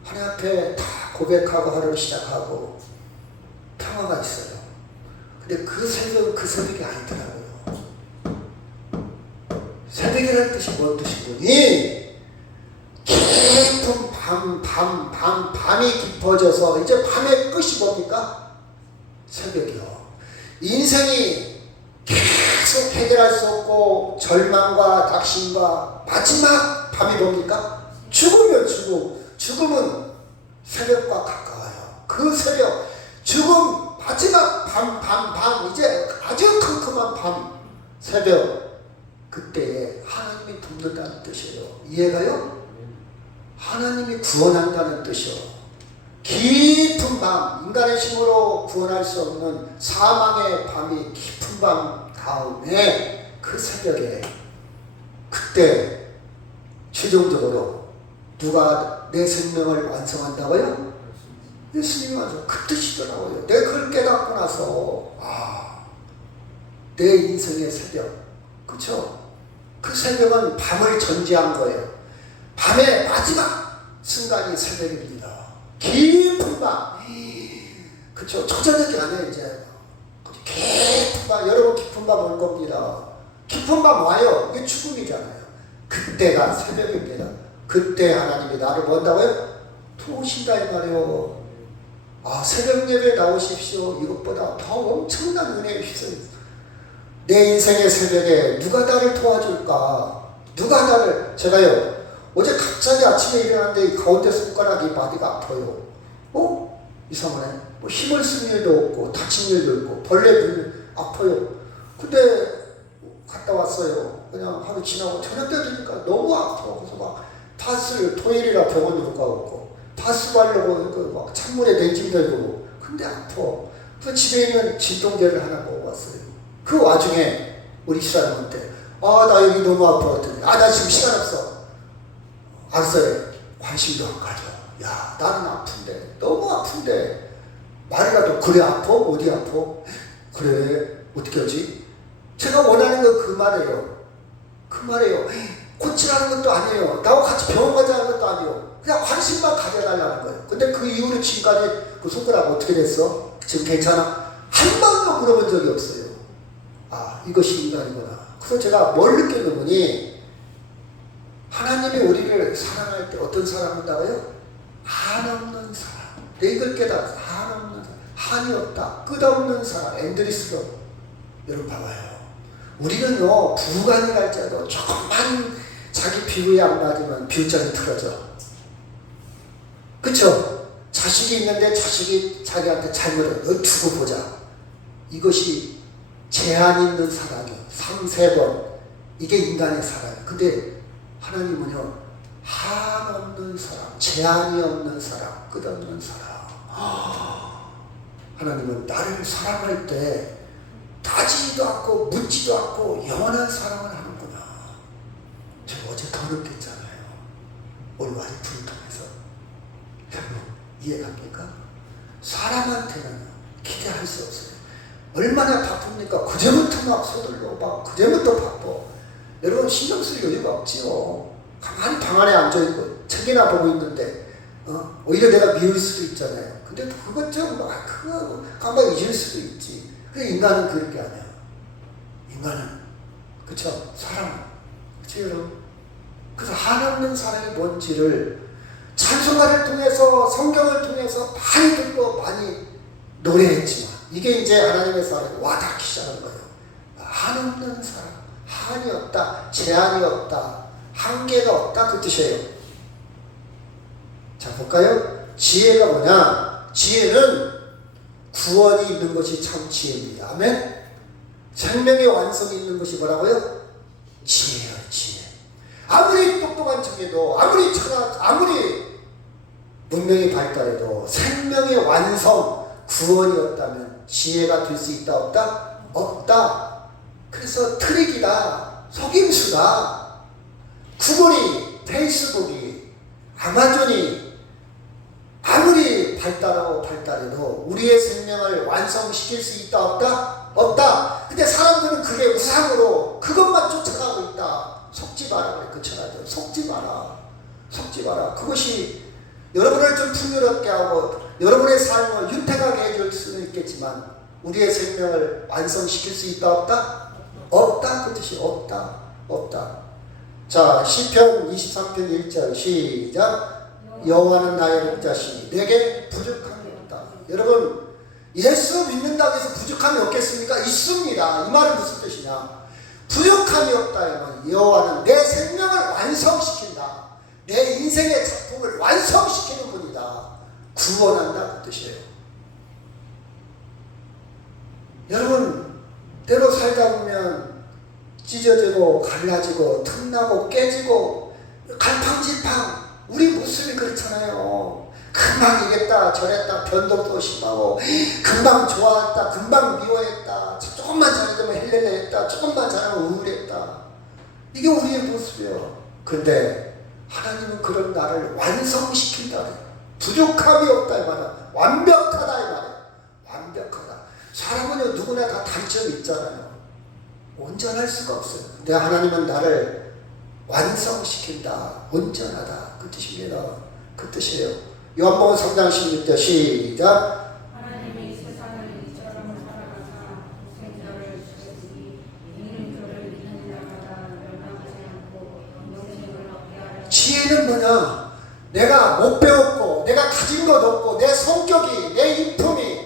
하나님 앞에 다 고백하고 하루를 시작하고 평화가 있어요. 근데 그 새벽은 그 새벽이 아니더라고요. 새벽이라는 뜻이 뭔 뜻이니? 깊은 밤이 깊어져서 이제 밤의 끝이 뭡니까? 새벽이요. 인생이 계속 해결할 수 없고 절망과 낙심과 마지막 밤이 뭡니까? 죽으면 죽음은 새벽과 가까워요. 그 새벽, 죽음, 마지막 밤, 이제 아주 컴컴한 밤, 새벽, 그때에 하나님이 돕는다는 뜻이에요. 이해가요? 하나님이 구원한다는 뜻이요. 깊은 밤, 인간의 힘으로 구원할 수 없는 사망의 밤이 깊은 밤 다음에 그 새벽에, 그때 최종적으로 누가 내 생명을 완성한다고요? 예수님이 완성. 그 뜻이더라고요. 내가 그걸 깨닫고 나서 내 인생의 새벽, 그쵸? 그 새벽은 밤을 전제한 거예요. 밤의 마지막 순간이 새벽입니다. 깊은 밤, 그쵸? 초저녁이 아니에요 이제. 깊은 밤, 여러분 깊은 밤 올 겁니다. 깊은 밤 와요. 이게 죽음이잖아요. 그때가 새벽입니다. 그때 하나님이 나를 뭔다고요? 도우신다 이 말이에요. 새벽 예배 나오십시오. 이것보다 더 엄청난 은혜의 휘슬. 내 인생의 새벽에 누가 나를 도와줄까? 제가요, 어제 갑자기 아침에 일어났는데 이 가운데 손가락이 마디가 아파요. 이상하네. 뭐 힘을 쓴 일도 없고 다친 일도 없고 벌레 불 아파요. 근데 갔다 왔어요. 그냥 하루 지나고 저녁 때 되니까 너무 아파. 그래서 막 파스 토요일이라 병원으로 가고 파스 바르려고 막 찬물에 냉찜들고 근데 아파. 그 집에 있는 진통제를 하나 먹어봤어요. 그 와중에 우리 시사님한테 나 여기 너무 아파. 그랬더니 나 지금 시간 없어. 알았어요. 관심도 안 가져. 야, 나는 아픈데 너무 아픈데 말이라도 그래 아파? 어디 아파? 그래 어떻게 하지? 제가 원하는 건 그 말이에요. 그 말이에요. 고치라는 것도 아니에요. 나하고 같이 병원 가자는 것도 아니에요. 그냥 관심만 가져달라는 거예요. 근데 그 이후로 지금까지 그 손가락 어떻게 됐어? 지금 괜찮아? 한 번도 물어본 적이 없어요. 이것이 인간이구나. 그래서 제가 뭘 느꼈느니 하나님이 우리를 사랑할 때 어떤 사랑을 나와요? 한없는 사랑. 내 이걸 깨달았어. 한없는 사랑. 한이 없다. 끝없는 사랑. 앤드리스로. 여러분 봐봐요. 우리는요 부간이랄지라도 조금만 자기 피부에 안 맞으면 비웃장이 틀어져. 그쵸? 자식이 있는데 자식이 자기한테 잘못해. 너 두고 보자. 이것이 제한 있는 사랑이 3-4번 이게 인간의 사랑이에요. 근데 하나님은요 한없는 사랑, 제한이 없는 사랑, 끝없는 사랑. 하나님은 나를 사랑할 때 따지지도 않고 묻지도 않고 영원한 사랑을 하는구나. 제가 어제 더 느꼈잖아요. 오늘 와이프를 통해서. 여러분 이해갑니까? 사람한테는 기대할 수 없어요. 얼마나 바쁩니까? 그제부터 막 서둘러 막 그제부터 바빠. 여러분 신경 쓸 여유가 없지요. 가만히 방 안에 앉아있고 책이나 보고 있는데 오히려 내가 미울 수도 있잖아요. 근데 그것 좀 막 그거 가만히 잊을 수도 있지. 근데 인간은 그런 게 아니야. 인간은 그쵸? 사랑. 그치 여러분? 그래서 한없는 사랑이 뭔지를 찬송가를 통해서 성경을 통해서 많이 듣고 많이 노래했지만 이게 이제 하나님의 사랑이 와닿기 시작한 거예요. 한없는 사랑. 한이 없다. 제한이 없다. 한계가 없다. 그 뜻이에요. 자 볼까요? 지혜가 뭐냐? 지혜는 구원이 있는 것이 참 지혜입니다. 아멘? 생명의 완성이 있는 것이 뭐라고요? 지혜예요. 지혜. 아무리 똑똑한 척해도 아무리 문명이 발달해도 생명의 완성, 구원이 없다면 지혜가 될 수 있다 없다? 없다. 그래서 트릭이다. 속임수다. 구글이, 페이스북이, 아마존이 아무리 발달해도 우리의 생명을 완성시킬 수 있다 없다? 없다. 근데 사람들은 그게 우상으로 그것만 쫓아가고 있다. 속지 마라 그래. 그 천하죠. 속지 마라. 속지 마라. 그것이 여러분을 좀 풍요롭게 하고 여러분의 삶을 윤택하게 해줄 수는 있겠지만 우리의 생명을 완성시킬 수 있다 없다? 없다. 그 뜻이 없다. 없다. 자 시편 23편 1절 시작. 여호와는 나의 목자시니 내게 부족함이 없다. 여러분 예수 믿는다고 해서 부족함이 없겠습니까? 있습니다. 이 말은 무슨 뜻이냐? 부족함이 없다. 여호와는 내 생명을 완성시킨다. 내 인생의 작품을 완성시키는 분이다. 구원한다. 그 뜻이에요. 여러분 때로 살다 보면 찢어지고 갈라지고 틈나고 깨지고 갈팡질팡 우리 모습이 그렇잖아요. 금방 이랬다 저랬다 변덕도 심하고 금방 좋아했다 금방 미워했다 조금만 잘해주면 헬렐레 했다 조금만 잘하면 우울했다. 이게 우리의 모습이에요. 근데 하나님은 그런 나를 완성시킨다. 부족함이 없다 이 말이야. 완벽하다 이 말이야. 완벽하다. 사람은요 누구나 다 단점이 있잖아요. 온전할 수가 없어요. 근데 하나님은 나를 완성시킨다. 온전하다. 그 뜻입니다. 그 뜻이에요. 요한복음 3장 16절 시작. 하나님이 세상을 이처럼 사랑하사 생자를 주셨으니 이는 그를 믿는 자마다 멸망하지 않고 영생을 얻게 하려. 지혜는 뭐냐? 내가 못 배웠고 내가 가진 것 없고 내 성격이 내 인품이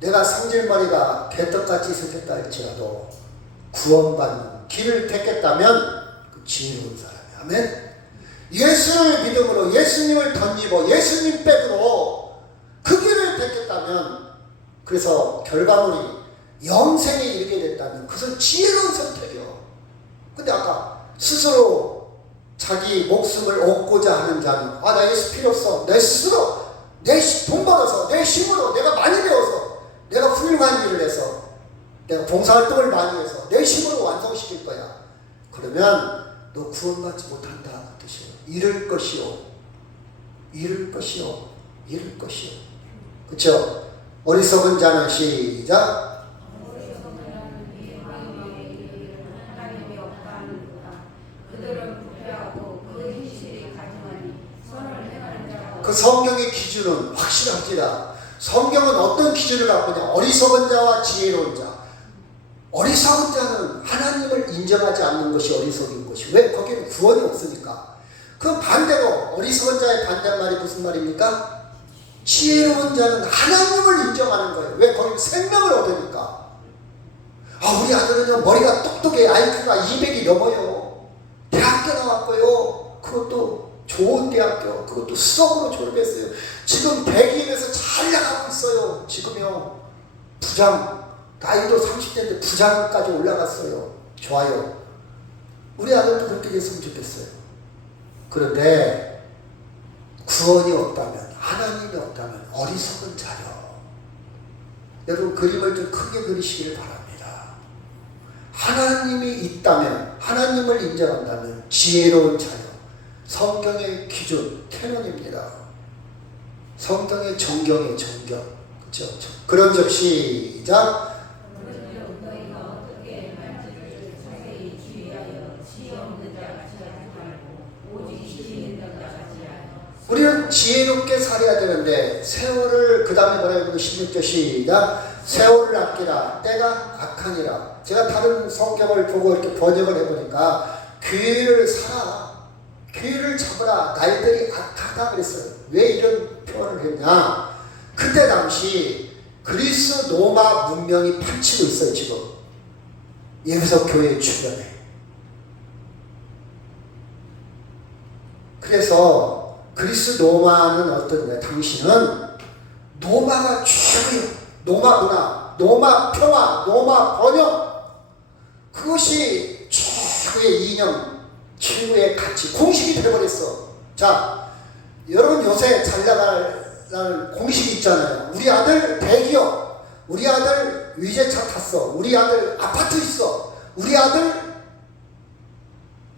내가 성질머리가 개떡같이 생겼다 할지라도 구원받는 길을 택했다면 그 지혜로운 사람이야. 아멘. 예수를 믿음으로 예수님을 덧입어 예수님 백으로 그 길을 택했다면, 그래서 결과물이 영생에 이르게 됐다면 그것은 지혜로운 선택이요. 근데 아까 스스로 자기 목숨을 얻고자 하는 자는, 나 예수 필요 없어. 내 스스로 내 돈 벌어서 내 힘으로 내가 많이 배워서 내가 훌륭한 일을 해서 내가 봉사활동을 많이 해서 내 힘으로 완성시킬 거야. 그러면 너 구원받지 못한다 그 뜻이에요. 잃을 것이요, 잃을 것이요, 잃을 것이요. 그렇죠? 어리석은 자는 시작. 하나님이 없다 하는구나. 그들은 부패하고 그 행실이 가증하니 선을 행하는 자가 그 성경의 기준은 확실합니다. 성경은 어떤 기준을 갖고 있냐? 어리석은 자와 지혜로운 자. 어리석은 자는 하나님을 인정하지 않는 것이 어리석인 것이. 왜? 거기는 구원이 없으니까. 그 반대로 어리석은 자의 반대말이 무슨 말입니까? 지혜로운 자는 하나님을 인정하는 거예요. 왜? 거기는 생명을 얻으니까. 우리 아들은요 머리가 똑똑해. IQ가 200이 넘어요. 대학교 나왔고요. 그것도 좋은 대학교, 그것도 수석으로 졸업했어요. 지금 백인에서 잘 나가고 있어요. 지금요 부장, 나이도 30대인데 부장까지 올라갔어요. 좋아요. 우리 아들도 그렇게 됐으면 좋겠어요. 그런데 구원이 없다면, 하나님이 없다면 어리석은 자요. 여러분 그림을 좀 크게 그리시길 바랍니다. 하나님이 있다면, 하나님을 인정한다면 지혜로운 자요. 성경의 기준, 캐논입니다. 성경의 정경의 정경. 그렇죠? 그런 점 시작. 너희가 어떻게 말지를 자세히 주의하여 지혜 없는 자 같이 하지 말고 오직 지혜 있는 자 같이 하여. 우리는 지혜롭게 살아야 되는데, 세월을, 그 다음에 뭐라 해요? 16절 시작. 세월을 아끼라 때가 악하니라. 제가 다른 성경을 보고 이렇게 번역을 해보니까 기회를 살아, 기회를 잡으라, 날들이 악하다 그랬어요. 왜 이런 표현을 했냐? 그때 당시 그리스 로마 문명이 판치고 있어요. 지금 예배석 교회 주변에. 그래서 그리스 로마는 어떤가? 당시는 로마가 최고예요. 로마 문화, 로마 평화, 로마 번영, 그것이 최고의 이념, 최고의 가치, 공식이 되어버렸어. 자, 여러분 요새 잘 나갈 공식이 있잖아요. 우리 아들 대기업, 우리 아들 위제차 탔어, 우리 아들 아파트 있어, 우리 아들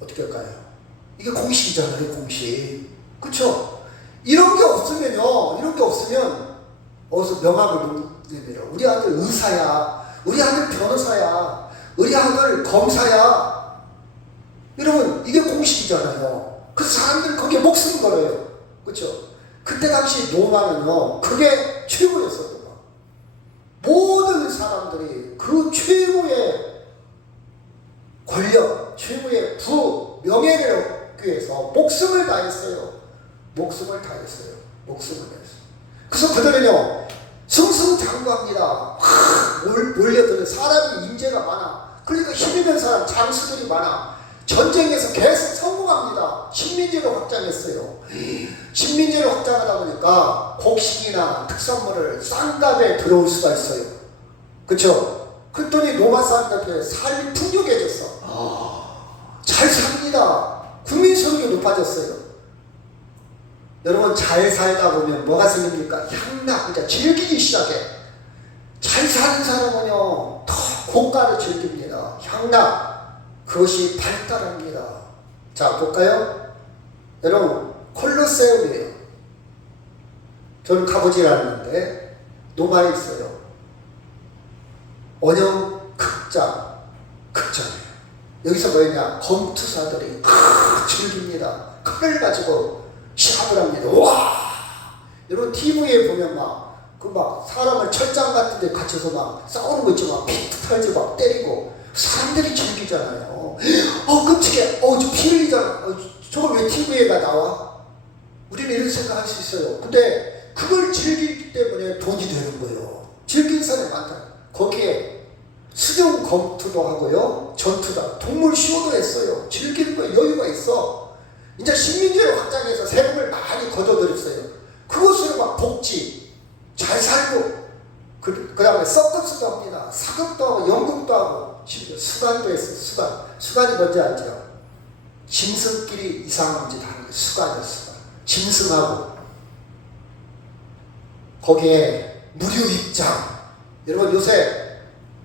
어떻게 할까요? 이게 공식이잖아요. 공식. 그쵸? 이런 게 없으면요, 이런 게 없으면 어디서 명함을 내밀어. 우리 아들 의사야, 우리 아들 변호사야, 우리 아들 검사야. 여러분 이게 공식이잖아요. 그래서 사람들이 거기에 목숨을 걸어요. 그렇죠? 그때 당시 로마는요 그게 최고였어요. 모든 사람들이 그 최고의 권력, 최고의 부, 명예를 얻기 위해서 목숨을 다했어요. 목숨을 다했어요. 목숨을 다했어요. 그래서 그들은요 승승장구합니다. 몰려드는 사람이 인재가 많아. 그러니까 힘 있는 사람, 장수들이 많아. 전쟁에서 계속 성공합니다. 식민지를 확장했어요. 식민지를 확장하다 보니까 곡식이나 특산물을 싼 값에 들어올 수가 있어요. 그렇죠? 그랬더니 로마 사람들한테 삶이 풍족해졌어. 잘 삽니다. 국민 소득이 높아졌어요. 여러분 잘 살다 보면 뭐가 생깁니까? 향락, 그러니까 즐기기 시작해. 잘 사는 사람은요 더 고가를 즐깁니다. 향락, 그것이 발달합니다. 자, 볼까요? 여러분, 콜로세움이에요. 저는 가보질 않았는데 로마에 있어요. 원형 극장이에요. 여기서 뭐였냐? 검투사들이 즐깁니다. 칼을 가지고 시합을 합니다. 와! 여러분 TV에 보면 막 사람을 철장 같은 데 갇혀서 막 싸우는 거 있죠. 막 피 털지 막 때리고. 사람들이 즐기잖아요. 끔찍해. 저 피 흘리잖아. 저걸 왜 TV에가 나와? 우리는 이런 생각할 수 있어요. 근데 그걸 즐기기 때문에 돈이 되는 거예요. 즐기는 사람이 많다. 거기에 수중 검투도 하고요. 전투다. 동물 쇼도 했어요. 즐기는 거에 여유가 있어. 이제 식민지를 확장해서 세금을 많이 걷어들였어요. 그것으로 막 복지, 잘 살고, 그 다음에 서커스도 합니다. 사극도 하고, 연극도 하고, 심지어 수간도 했어요. 수간이 뭔지 알죠? 짐승끼리 이상한 짓 하는 게 수간이에요, 수간. 짐승하고. 거기에 무료 입장. 여러분 요새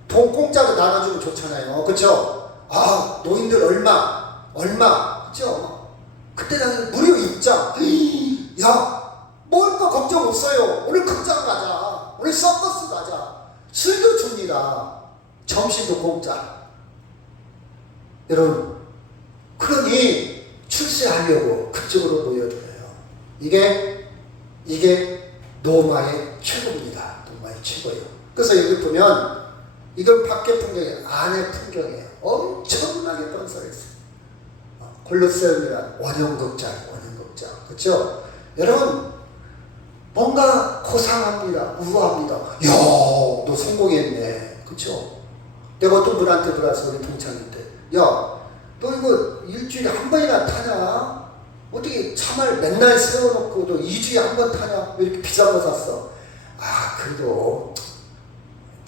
돈 공짜로 나눠주면 좋잖아요. 그쵸? 아, 노인들 얼마, 그쵸? 그때 당시 무료 입장. 야, 먹을 거 걱정 없어요. 오늘 극장 가자. 오늘 서커스 가자. 술도 줍니다. 점심도 공짜. 여러분, 그러니 출세하려고 그쪽으로 모여들어요. 이게 노마의 최고입니다. 노마의 최고예요. 그래서 여기 보면 이건 밖의 풍경이에요. 안의 풍경이에요. 엄청나게 번성했어요. 콜로세움이란 원형극장. 그렇죠? 여러분 뭔가 고상합니다. 우아합니다. 야, 너 성공했네. 그렇죠? 내가 어떤 분한테 들어와서 우리 동창인데, 야, 너 이거 일주일에 한 번이나 타냐? 어떻게 차를 맨날 세워놓고 너 2주에 한 번 타냐? 왜 이렇게 비싼 거 샀어? 아, 그래도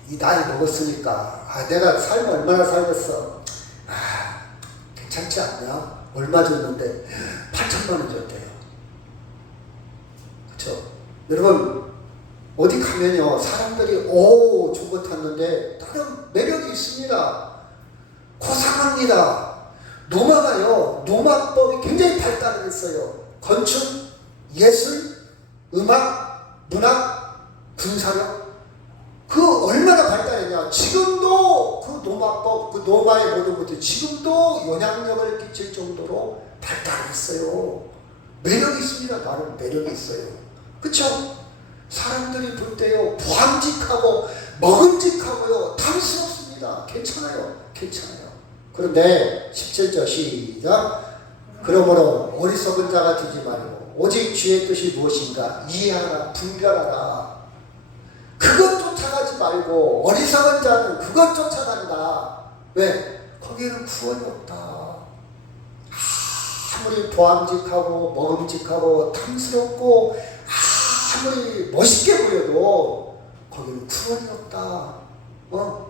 이 나이 먹었으니까 내가 살면 얼마나 살겠어? 괜찮지 않냐? 얼마 줬는데 8천만 원 줬대요. 그렇죠? 여러분 어디 가면요 사람들이 저거 탔는데 다른 매력이 있습니다. 고상합니다. 노마가요, 노마법이 굉장히 발달을 했어요. 건축, 예술, 음악, 문학, 군사력. 그 얼마나 발달했냐. 지금도 그 노마법, 그 노마의 모든 것들이 지금도 영향력을 끼칠 정도로 발달했어요. 매력이 있습니다. 나름 매력이 있어요. 그쵸? 사람들이 볼 때요, 부함직하고 먹음직하고요, 탐스럽습니다. 괜찮아요. 그런데 17절 시작. 그러므로 어리석은 자가 되지 말고 오직 주의 뜻이 무엇인가 이해하라, 분별하라. 그것 쫓아가지 말고 어리석은 자는 그것 쫓아간다. 왜? 거기에는 구원이 없다. 아무리 보암직하고 먹음직하고 탐스럽고 아무리 멋있게 보여도 거기는 구원이 없다.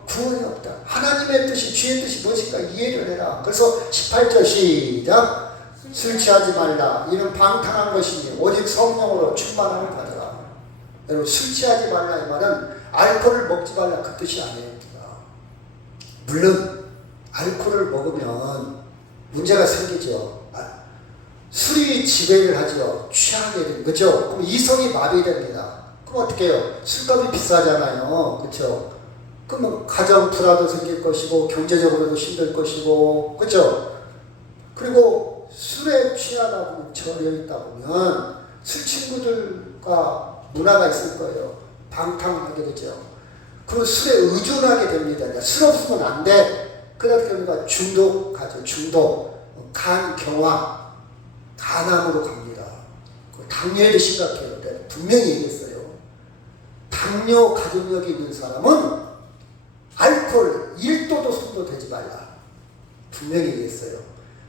구원이 없다. 하나님의 뜻이, 주의 뜻이 무엇인가 이해를 해라. 그래서 18절 시작. 술 취하지 말라. 이는 방탕한 것이니 오직 성령으로 충만함을 받으라. 여러분 술 취하지 말라 이 말은 알코올을 먹지 말라 그 뜻이 아닙니다. 물론 알코올을 먹으면 문제가 생기죠. 술이 지배를 하죠. 취하게 됩니다. 그렇죠? 그럼 이성이 마비됩니다. 그럼 어떻게 해요? 술값이 비싸잖아요. 그렇죠? 그럼 가정 불화도 생길 것이고 경제적으로도 힘들 것이고, 그렇죠? 그리고 술에 취하다 보면 절여 있다 보면 술 친구들과 문화가 있을 거예요. 방탕하게 되죠. 그리고 술에 의존하게 됩니다. 술 없으면 안 돼. 그러다 보니까 중독하죠. 간 경화, 간암으로 갑니다. 당뇨에도 심각해요. 분명히 얘기했어요. 당뇨 가족력이 있는 사람은 알코올 1도도 손도 대지 말라. 분명히 얘기했어요.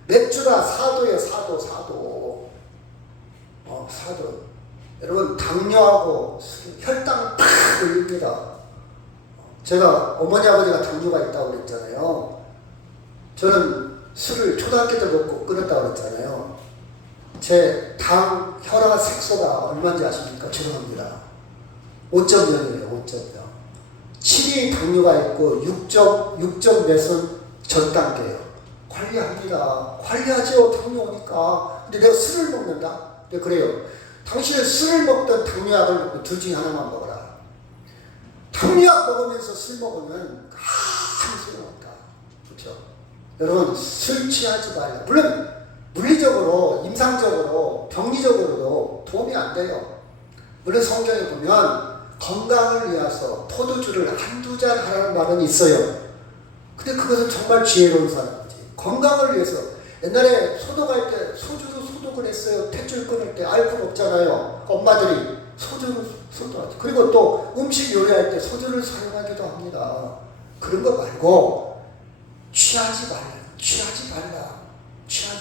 맥주가 4도예요. 4도. 4도. 여러분 당뇨하고 혈당 팍 올립니다. 제가 어머니 아버지가 당뇨가 있다고 그랬잖아요. 저는 술을 초등학교 때 먹고 끊었다고 그랬잖아요. 제 당 혈압 색소가 얼마인지 아십니까? 죄송합니다. 5.0이에요. 5.0. 7이 당뇨가 있고 6점 몇은 전 단계예요. 관리합니다. 관리하죠. 당뇨 오니까. 근데 내가 술을 먹는다? 네, 그래요. 당신은 술을 먹든 당뇨약을 먹든 둘 중에 하나만 먹어라. 당뇨약 먹으면서 술 먹으면 아무 소용없다. 그렇죠? 여러분 술 취하지 말라. 물론 물리적으로, 임상적으로, 병리적으로도 도움이 안 돼요. 물론 성경에 보면 건강을 위해서 포도주를 한두 잔 하라는 말은 있어요. 근데 그것은 정말 지혜로운 사람이지. 건강을 위해서. 옛날에 소독할 때 소주로 소독을 했어요. 탯줄 끊을 때 알코올 없잖아요. 엄마들이 소주로 소독하죠. 그리고 또 음식 요리할 때 소주를 사용하기도 합니다. 그런 거 말고 취하지 말라.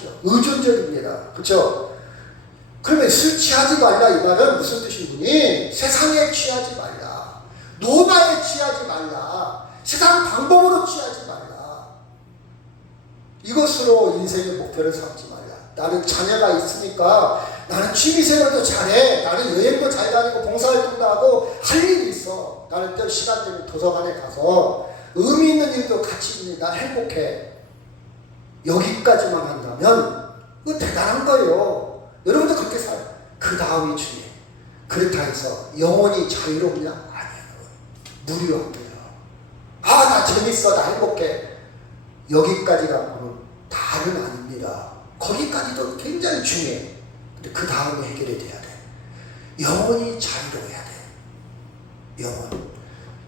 의존하죠. 의존적입니다. 그렇죠? 그러면 술 취하지 말라 이 말은 무슨 뜻이니? 세상에 취하지 말라. 노마에 취하지 말라. 세상 방법으로 취하지 말라. 이것으로 인생의 목표를 삼지 말라. 나는 자녀가 있으니까 나는 취미생활도 잘해. 나는 여행도 잘 다니고 봉사활동도 하고 할 일이 있어. 나는 또 시간 되면 도서관에 가서 의미 있는 일도 같이 있는 난 행복해. 여기까지만 한다면 그거 대단한 거예요. 여러분도 그렇게 살아요. 그 다음이 중요해. 그렇다 해서 영원히 자유롭냐? 아니에요. 무료합니다. 아, 나 재밌어. 나 행복해. 여기까지 갖고는 다는 아닙니다. 거기까지도 굉장히 중요해. 근데 그 다음에 해결이 돼야 돼. 영원히 자유로워야 돼. 영원.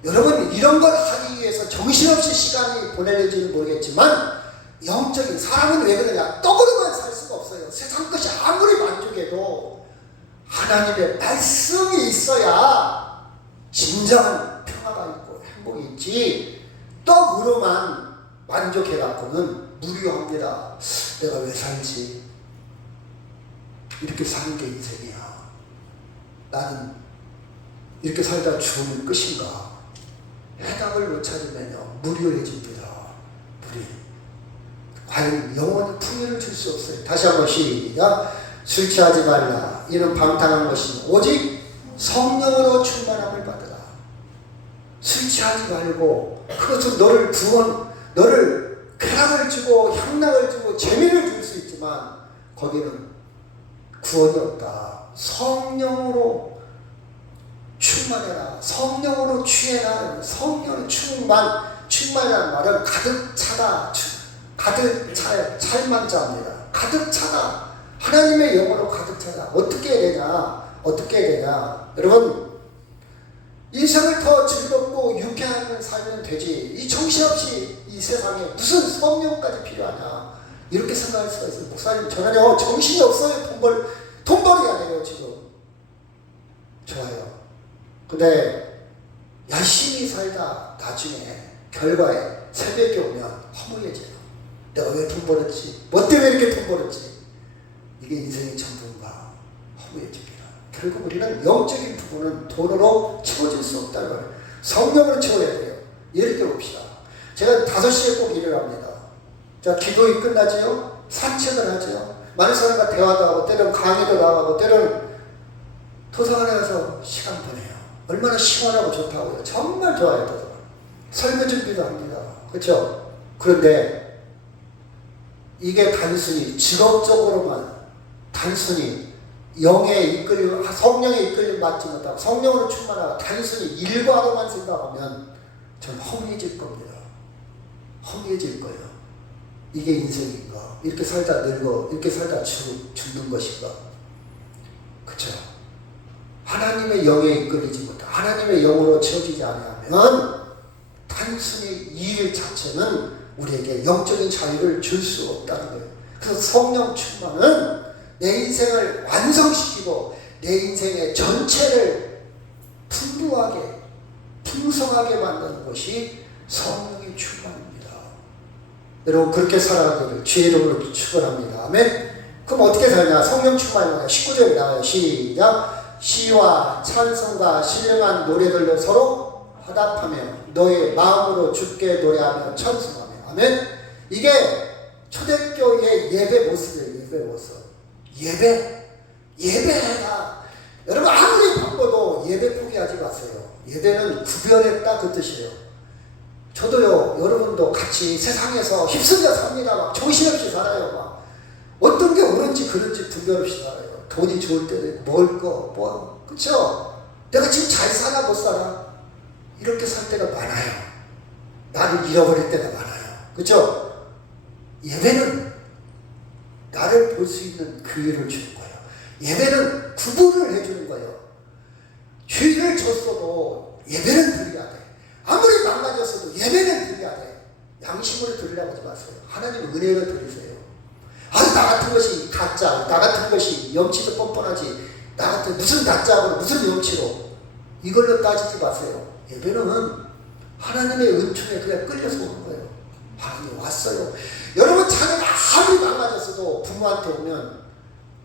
여러분, 이런 걸 하기 위해서 정신없이 시간이 보내는지는 모르겠지만 영적인 사람은 왜 그러냐? 떡으로만 살 수가 없어요. 세상 것이 아무리 만족해도 하나님의 말씀이 있어야 진정한 평화가 있고 행복이 있지, 떡으로만 만족해갖고는 무료합니다. 내가 왜 살지? 이렇게 사는 게 인생이야. 나는 이렇게 살다 죽으면 끝인가? 해답을 못 찾으면요, 무료해집니다. 무료. 과연 영원히 풍요를 줄 수 없어요. 다시 한번 시작. 술 취하지 말라. 이는 방탕한 것이니 오직 성령으로 충만함을 받으라. 술 취하지 말고 그것은 너를 쾌락을 주고 향락을 주고 재미를 줄 수 있지만 거기는 구원이 없다. 성령으로 충만해라. 성령으로 취해라. 성령으로 충만이라는 말은 가득 차다. 가득 찰만 자입니다. 가득 차다. 하나님의 영으로 가득 차다. 어떻게 해야 되냐? 어떻게 해야 되냐? 여러분, 인생을 더 즐겁고 유쾌한 살면 되지. 이 정신없이 이 세상에 무슨 성령까지 필요하냐? 이렇게 생각할 수가 있어요. 목사님, 저는요, 정신이 없어요. 돈 벌어야 돼요, 지금. 좋아요. 근데 열심히 살다 나중에 결과에 새벽에 오면 허무해져요. 내가 왜 돈 벌었지? 뭐 때문에 이렇게 돈 벌었지? 이게 인생의 전부인가? 허무해집니다. 결국 우리는 영적인 부분은 돈으로 채워질 수 없다는 거예요. 성령으로 채워야 돼요. 예를 들어 봅시다. 제가 5시에 꼭 일을 합니다. 자, 기도이 끝나지요? 산책을 하죠. 많은 사람과 대화도 하고, 때로는 강의도 나가고, 때로는 도서관에 가서 시간 보내요. 얼마나 시원하고 좋다고요. 정말 좋아요, 도서관. 설교 준비도 합니다. 그렇죠? 그런데 이게 단순히 직업적으로만 단순히 영의 이끌림, 성령의 이끌림 받지 못하고 성령으로 충만하고 단순히 일과로만 생각하면 전 허무해질 겁니다. 허무해질 거예요. 이게 인생인가? 이렇게 살다 늙어, 이렇게 살다 죽는 것인가? 그렇죠? 하나님의 영에 이끌리지 못하고 하나님의 영으로 채워지지 않으면 단순히 이 일 자체는 우리에게 영적인 자유를 줄 수 없다는 거예요. 그래서 성령 충만은 내 인생을 완성시키고 내 인생의 전체를 풍부하게, 풍성하게 만드는 것이 성령의 충만입니다. 여러분, 그렇게 살아가기를 주의 이름으로 축원합니다. 아멘. 그럼 어떻게 살냐? 성령 충만이냐? 19절에 나와요. 시작. 시와 찬송과 신령한 노래들로 서로 화답하며 너의 마음으로 주께 노래하며 찬송하며. 아멘. 이게 초대교회의 예배 모습이에요. 예배 모습. 예배가 여러분 아무리 바빠도 예배 포기하지 마세요. 예배는 구별했다 그 뜻이에요. 저도요, 여러분도 같이 세상에서 휩쓸려 삽니다. 막 정신없이 살아요. 막 어떤 게 옳은지 그른지 분별 없이 살아요. 돈이 좋을 때도 먹을 거, 뭐, 그쵸? 내가 지금 잘 사나 못 살아? 이렇게 살 때가 많아요. 나를 잃어버릴 때가 많아요. 그쵸? 예배는 나를 볼 수 있는 기회를 주는 거예요. 예배는 구분을 해주는 거예요. 죄를 졌어도 예배는 드려야 돼. 아무리 망가졌어도 예배는 드려야 돼. 양심으로 드리려고 하지 마세요. 하나님 은혜로 드리세요. 아주 나 같은 것이 가짜, 나 같은 것이 염치도 뻔뻔하지, 나 같은 무슨 가짜고 무슨 염치로 이걸로 따지지 마세요. 예배는 하나님의 은총에 그냥 끌려서 오는 거예요. 하나님 왔어요. 여러분 자녀가 아무리 망가졌어도 없어도 부모한테 오면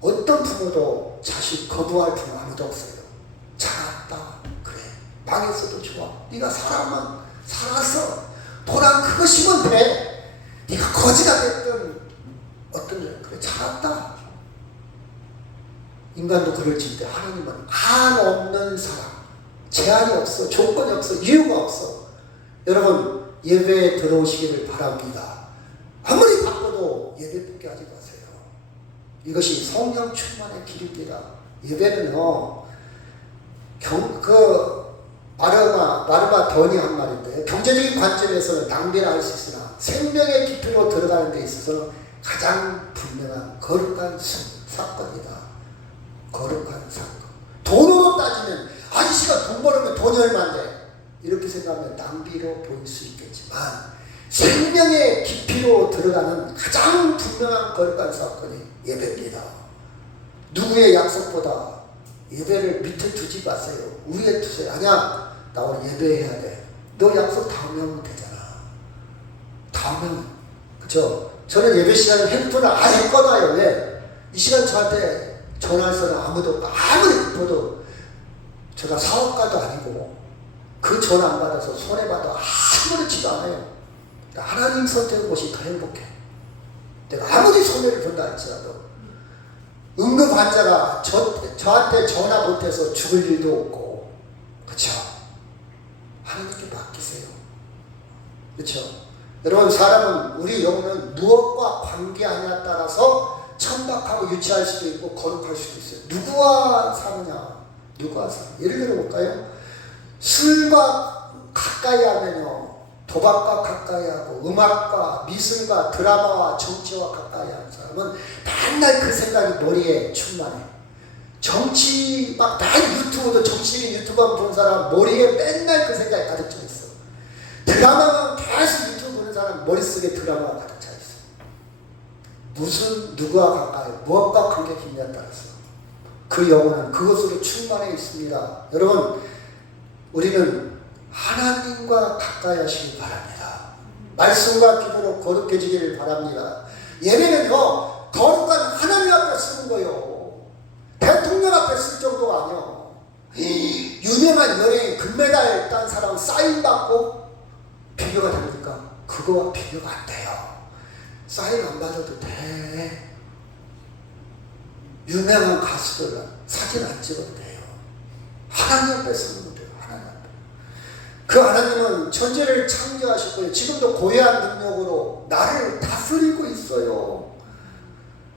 어떤 부모도 자식 거부할 부모 아무도 없어요. 잘났다. 그래. 망했어도 좋아. 네가 살아만 살아서 도랑 그것이면 돼. 네가 거지가 됐든 어떤 일 그래 잘났다. 인간도 그럴지인데 하나님은 한 없는 사람, 제한이 없어, 조건이 없어, 이유가 없어. 여러분 예배에 들어오시기를 바랍니다. 아무리 바빠도 예배 뺏게 하지 마세요. 이것이 성령 충만의 길입니다. 예배는요, 마르마 더니 한 말인데, 경제적인 관점에서는 낭비를 할 수 있으나 생명의 깊이로 들어가는 데 있어서 가장 분명한 거룩한 사건이다. 거룩한 사건. 돈으로 따지면 아저씨가 돈 벌으면 돈이 얼마인데 이렇게 생각하면 낭비로 보일 수 있겠지만 생명의 깊이로 들어가는 가장 분명한 거룩한 사건이 예배입니다. 누구의 약속보다 예배를 밑에 두지 마세요. 위에 두세요. 아니야, 나 오늘 예배해야 돼. 너 약속 다음에 하면 되잖아. 다음에, 그쵸? 저는 예배 시간에 핸드폰을 아예 꺼놔요. 왜? 이 시간 저한테 전화할 사람 아무도 없고, 아무리 급해도 제가 사업가도 아니고 그 전화 안 받아서 손해받아 아무렇지도 않아요. 하나님 선택한 것이 더 행복해. 내가 아무리 손해를 본다 할지라도 응급 환자가 저한테 전화 못해서 죽을 일도 없고, 그쵸? 하나님께 맡기세요. 그쵸? 여러분, 사람은, 우리 영혼은 무엇과 관계하냐에 따라서 천박하고 유치할 수도 있고 거룩할 수도 있어요. 누구와 사느냐? 누구와 사느냐? 예를 들어 볼까요? 술과 가까이 하면요, 도박과 가까이 하고 음악과 미술과 드라마와 정치와 가까이 하는 사람은 맨날 그 생각이 머리에 충만해. 정치 막 맨 유튜브도 정치인 유튜브 보는 사람 머리에 맨날 그 생각이 가득 차 있어. 드라마만 계속 유튜브 보는 사람 머릿속에 드라마가 가득 차 있어. 무슨 누구와 가까이 무엇과 관계 깊냐에 따라서 그 영혼은 그것으로 충만해 있습니다. 여러분, 우리는 하나님과 가까이 하시기 바랍니다. 말씀과 기도로 거룩해지기를 바랍니다. 예배는요, 거룩한 하나님 앞에 쓰는 거예요. 대통령 앞에 쓸 정도가 아니요. 유명한 연예인 금메달 딴 사람 사인 받고 비교가 됩니까? 그거와 비교가 안 돼요. 사인 안 받아도 돼. 유명한 가수들 사진 안 찍어도 돼요. 하나님 앞에 쓰는 거예요. 그 하나님은 천지를 창조하셨고요. 지금도 고유한 능력으로 나를 다스리고 있어요.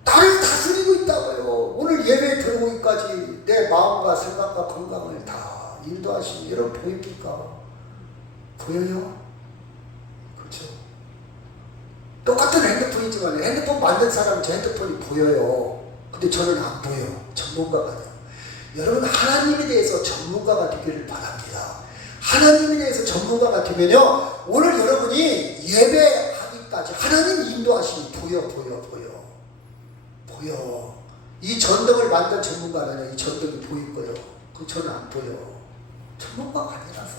나를 다스리고 있다고요. 오늘 예배 들어오기까지 내 마음과 생각과 건강을 다 인도하시는 여러분 보입니까? 보여요? 그렇죠? 똑같은 핸드폰이지만 핸드폰 만든 사람 제 핸드폰이 보여요. 근데 저는 안 보여. 전문가가 아니에요. 여러분, 하나님에 대해서 전문가가 되기를 바랍니다. 하나님에 대해서 전문가가 되면요, 오늘 여러분이 예배하기까지 하나님 인도하심이 보여. 이 전등을 만든 전문가는 아니라 이 전등이 보일 거예요. 그 저는 안 보여. 전문가가 아니라서.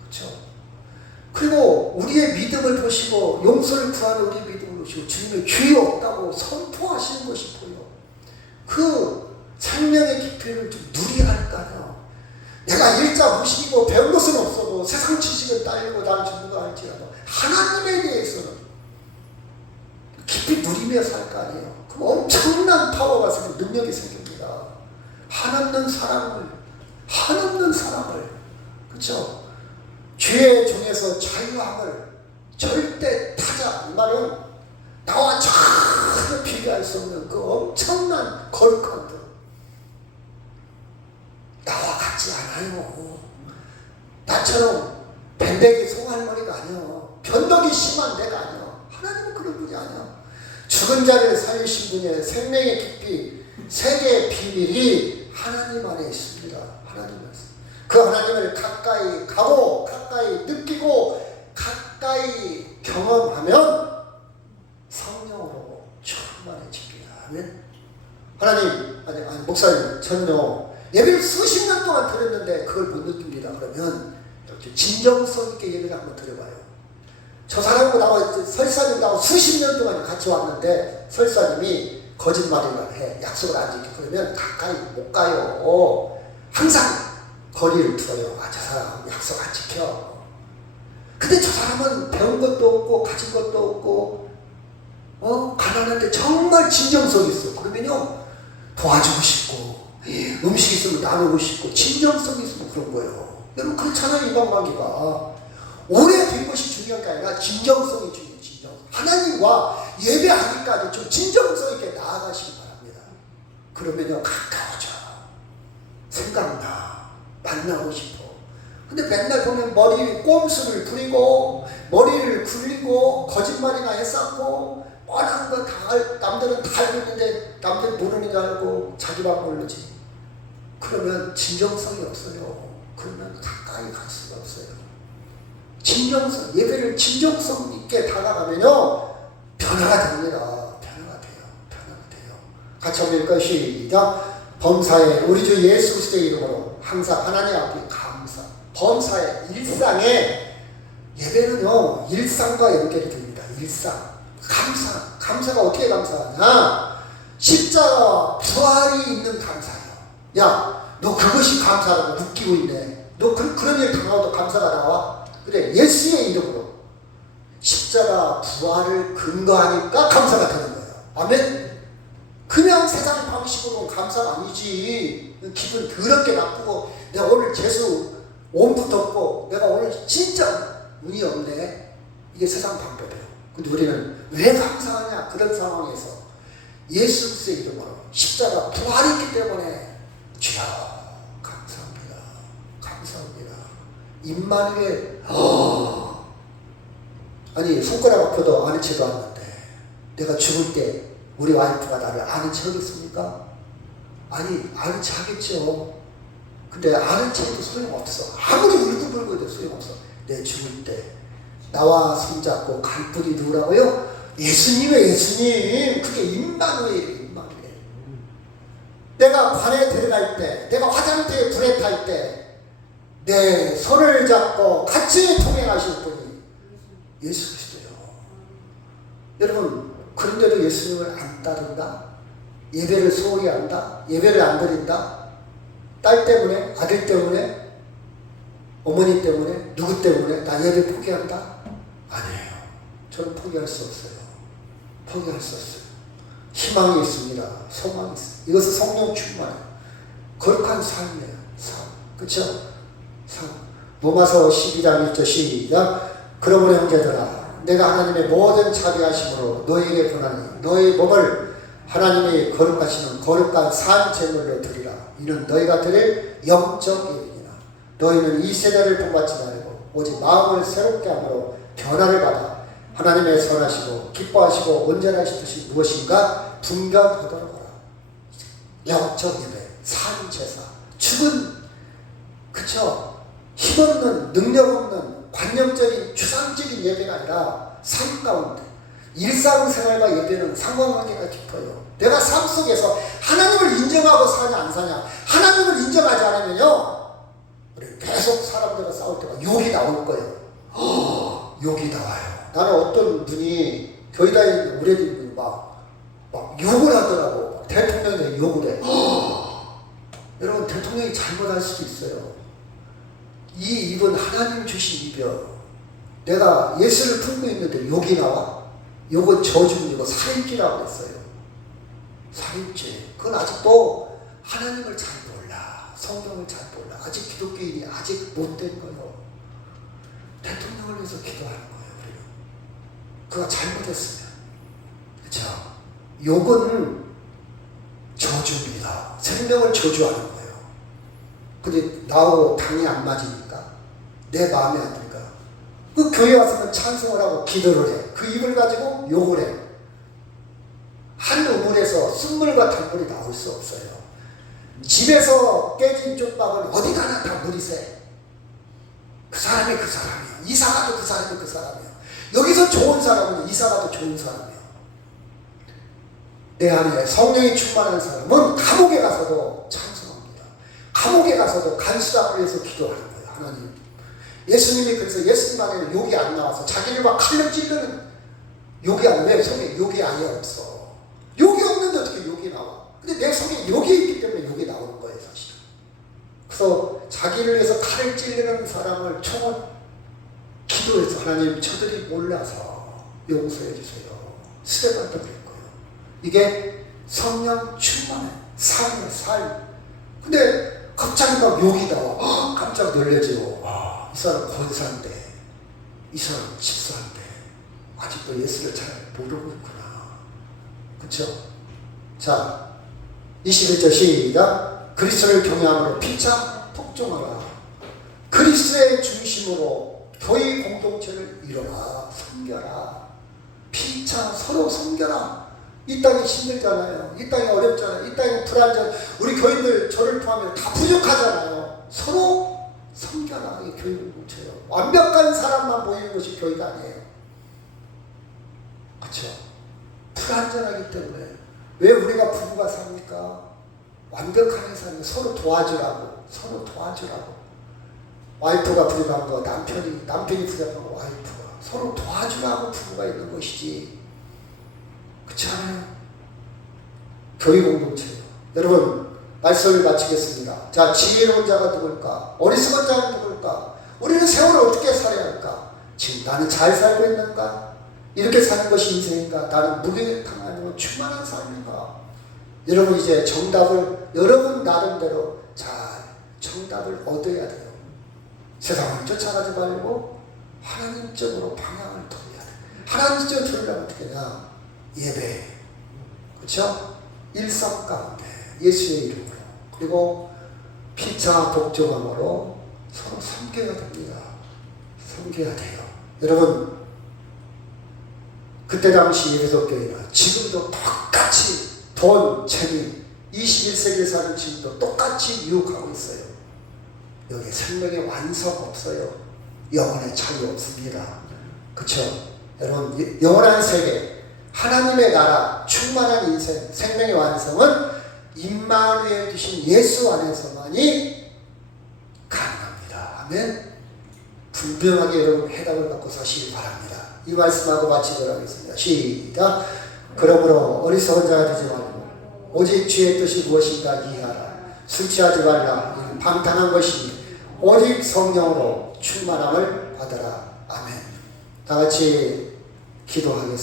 그렇죠? 그리고 우리의 믿음을 보시고 용서를 구하는 우리의 믿음을 보시고 주님의 죄이 없다고 선포하시는 것이 보여. 그 생명의 깊이를 좀 누리야 할까요? 내가 일자 무식이고 배운 것은 없어도 세상 지식을 따르고 나는 전문가 할지라도 하나님에 대해서는 깊이 누리며 살 거 아니에요. 그럼 엄청난 파워가 생깁니다. 능력이 생깁니다. 한없는 사랑을, 그렇죠? 죄의 종에서 자유함을 절대 타자. 이 말은 나와 전혀 비교할 수 없는 그 엄청난 거룩한 것. 나와 같지 않아요. 나처럼 밴댕이 송할머니가 아니요. 변덕이 심한 데가 아니요. 하나님은 그런 분이 아니야. 죽은 자를 살리신 분의 생명의 깊이, 세계의 비밀이 하나님 안에 있습니다. 하나님 안에 있습니다. 그 하나님을 가까이 가고 가까이 느끼고 가까이 경험하면 성령으로 충만해집니다. 아멘. 하나님, 아니 목사님, 전요 예배를 수십 년 동안 드렸는데 그걸 못 느낍니다. 그러면 이렇게 진정성 있게 예배를 한번 드려봐요. 저 사람하고 나와 설사님 나와 수십 년 동안 같이 왔는데 설사님이 거짓말을 해. 약속을 안 지켜. 그러면 가까이 못 가요. 항상 거리를 두어요. 아, 저 사람 약속 안 지켜. 근데 저 사람은 배운 것도 없고 가진 것도 없고 가난한데 정말 진정성이 있어. 그러면요 도와주고 싶고 음식 있으면 나누고 싶고 진정성이 있으면 그런 거예요. 여러분 그렇잖아요. 인간관계가 오래된 것이 중요한 게 아니라 진정성이 중요해요. 진정. 하나님과 예배하기까지 좀 진정성 있게 나아가시기 바랍니다. 그러면요 가까워져. 생각나. 만나고 싶어. 근데 맨날 보면 머리 꼼수를 부리고 머리를 굴리고 거짓말이나 해쌌고 뻔한 거 다 남들은 다 알고 있는데 남들 모르는 줄 알고 자기만 모르지. 그러면 진정성이 없어요. 그러면 가까이 갈 수가 없어요. 진정성, 예배를 진정성 있게 다가가면요 변화가 됩니다. 변화가 돼요. 변화가 돼요. 같이 한번 읽을까요? 시작. 범사에 우리 주 예수 그리스도의 이름으로 항상 하나님 앞에 감사. 범사에 일상에 예배는요 일상과 연결이 됩니다. 일상. 감사가 어떻게 감사하냐? 십자가 부활이 있는 감사예요. 야, 너 그것이 감사라고 웃기고 있네. 너 그런 일 당하고도 감사가 나와? 그래, 예수의 이름으로 십자가 부활을 근거하니까 감사가 되는 거예요. 아멘. 그냥 세상 방식으로 감사가 아니지. 기분 더럽게 나쁘고 내가 오늘 재수 5분 덮고 내가 오늘 진짜 운이 없네. 이게 세상 방법이에요. 근데 우리는 왜 감사하냐? 그런 상황에서 예수 그리스도의 이름으로 십자가 부활이 있기 때문에 주여 감사합니다. 감사합니다. 임마누엘 아니 손가락 아파도 아는 체도 않는데 내가 죽을 때 우리 와이프가 나를 아는 체 하겠습니까? 아니 아는 체 하겠죠. 근데 아는 체도 소용없어. 아무리 울고불고 해도 소용없어. 내 죽을 때 나와 손잡고 갈 분이 누구라고요? 예수님이에요. 예수님. 그게 임마누엘이에요. 임마누엘. 내가 관에 들어갈 때, 내가 화장대에 불에 탈 때 내 손을 잡고 같이 동행하실 분이 예수 그리스도예요. 여러분 그런데도 예수님을 안 따른다? 예배를 소홀히 한다? 예배를 안 드린다? 딸 때문에? 아들 때문에? 어머니 때문에? 누구 때문에? 나 예배 포기한다? 아니에요. 저는 포기할 수 없어요. 포기할 수 없어요. 희망이 있습니다. 소망이 있습니다. 이것은 성령 충만이에요. 거룩한 삶이에요. 삶. 그렇죠? 삶. 로마서 12장 1절 시작. 그러므로 형제들아 내가 하나님의 모든 자비하심으로 너희에게 권하니 너희 몸을 하나님이 거룩하시는 거룩한 산 제물로 드리라. 이는 너희가 드릴 영적 예배니라. 너희는 이 세대를 본받지 말고 오직 마음을 새롭게 함으로 변화를 받아 하나님의 선하시고 기뻐하시고 온전하신 뜻이 무엇인가 분별하도록 하라. 영적 예배, 산 제사, 죽은 그쵸? 힘없는 능력 없는 관념적인 추상적인 예배가 아니라 삶 가운데 일상생활과 예배는 상관관계가 깊어요. 내가 삶 속에서 하나님을 인정하고 사냐 안 사냐, 하나님을 인정하지 않으면요 우리 계속 사람들과 싸울 때가 욕이 나올 거예요. 욕이 나와요. 나는 어떤 분이 교회 다니는 우리 애들이 막 욕을 하더라고. 대통령이 욕을 해. 여러분 대통령이 잘못할 수도 있어요. 이 입은 하나님 주신 입이요. 내가 예수를 품고 있는데 욕이 나와? 욕은 저주이고 살인죄라고 했어요. 살인죄. 그건 아직도 하나님을 잘 몰라. 성경을 잘 몰라. 아직 기독교인이 아직 못된 거예요. 대통령을 위해서 기도하는 거예요. 우리는. 그가 잘못했으면. 그렇죠? 욕은 저주입니다. 생명을 저주하는 거예요. 근데 나하고 당이 안 맞으니까 내 마음에 안 드니까 그 교회 와서는 찬송을 하고 기도를 해. 그 입을 가지고 욕을 해. 한 우물에서 순물과 단물이 나올 수 없어요. 집에서 깨진 쪽밥은 어디 가나 다 물이 새. 그 사람이 그 사람이에요. 이사가도 그 사람이 그 사람이에요. 여기서 좋은 사람은 이사가도 좋은 사람이에요. 내 안에 성령이 충만한 사람은 감옥에 가서도 찬송합니다. 감옥에 가서도 간수당을 위해서 기도하는 거예요. 하나님 예수님이 그래서 예수님 안에는 욕이 안 나와서 자기를 막 칼로 찌르는 욕이 안 왜 속에 욕이 아예 없어. 욕이 없는데 어떻게 욕이 나와? 근데 내 속에 욕이 있기 때문에 욕이 나오는 거예요, 사실. 그래서 자기를 위해서 칼을 찌르는 사람을 총을 기도해서 하나님 저들이 몰라서 용서해 주세요. 스테반도 그랬고요. 이게 성령 충만해. 삶이야, 삶. 근데 갑자기 막 욕이 나와. 깜짝 놀라죠. 이 사람 권사인데, 이 사람 집사인데 아직도 예수를 잘 모르고 있구나. 그쵸? 자, 21절 시작. 그리스도를 경외함으로 피차 복종하라. 그리스도의 중심으로 교회 공동체를 이뤄라. 섬겨라. 피차 서로 섬겨라. 이 땅이 힘들잖아요. 이 땅이 어렵잖아요. 이 땅이 불안전. 우리 교인들 저를 포함해서 다 부족하잖아요. 서로 섬겨라. 이게 교회 공동체예요. 완벽한 사람만 모이는 것이 교회가 아니에요. 그렇죠? 불안전하기 때문에 왜 우리가 부부가 삽니까? 완벽하게 사는 서로 도와주라고. 서로 도와주라고. 와이프가 부족한 거 남편이 부족한 거 와이프가 서로 도와주라고 부부가 있는 것이지. 그렇지 않아요? 교회 공동체예요. 여러분 말씀을 마치겠습니다. 자, 지혜로운 자가 누굴까? 어리석은 자는 누굴까? 우리는 세월을 어떻게 살아야 할까? 지금 나는 잘 살고 있는가? 이렇게 사는 것이 인생인가? 나는 무게탕하고 충만한 삶인가? 여러분 이제 정답을 여러분 나름대로 잘 정답을 얻어야 돼요. 세상을 쫓아가지 말고 하나님 쪽으로 방향을 돌려야 돼. 하나님 쪽으로 돌려면 어떻게 하냐? 예배. 그렇죠? 일상 가운데 예수의 이름으로 그리고 피차 복종함으로 서로 섬겨야 됩니다. 섬겨야 돼요. 여러분 그때 당시 예배소 교회는 지금도 똑같이 돈, 재미 21세기에 사는 지금도 똑같이 유혹하고 있어요. 여기 생명의 완성 없어요. 영혼의 차이 없습니다. 그렇죠? 여러분 영원한 세계 하나님의 나라 충만한 인생 생명의 완성은 임마누엘 주신 예수 안에서만이 가능합니다. 아멘. 분명하게 여러분 해답을 받고 사시기 바랍니다. 이 말씀하고 마치도록 하겠습니다. 시작. 그러므로 어리석은 자가 되지 말고 오직 주의 뜻이 무엇인가 이해하라. 술 취하지 말라. 이는 방탕한 것이니 오직 성령으로 충만함을 받으라. 아멘. 다 같이 기도하겠습니다.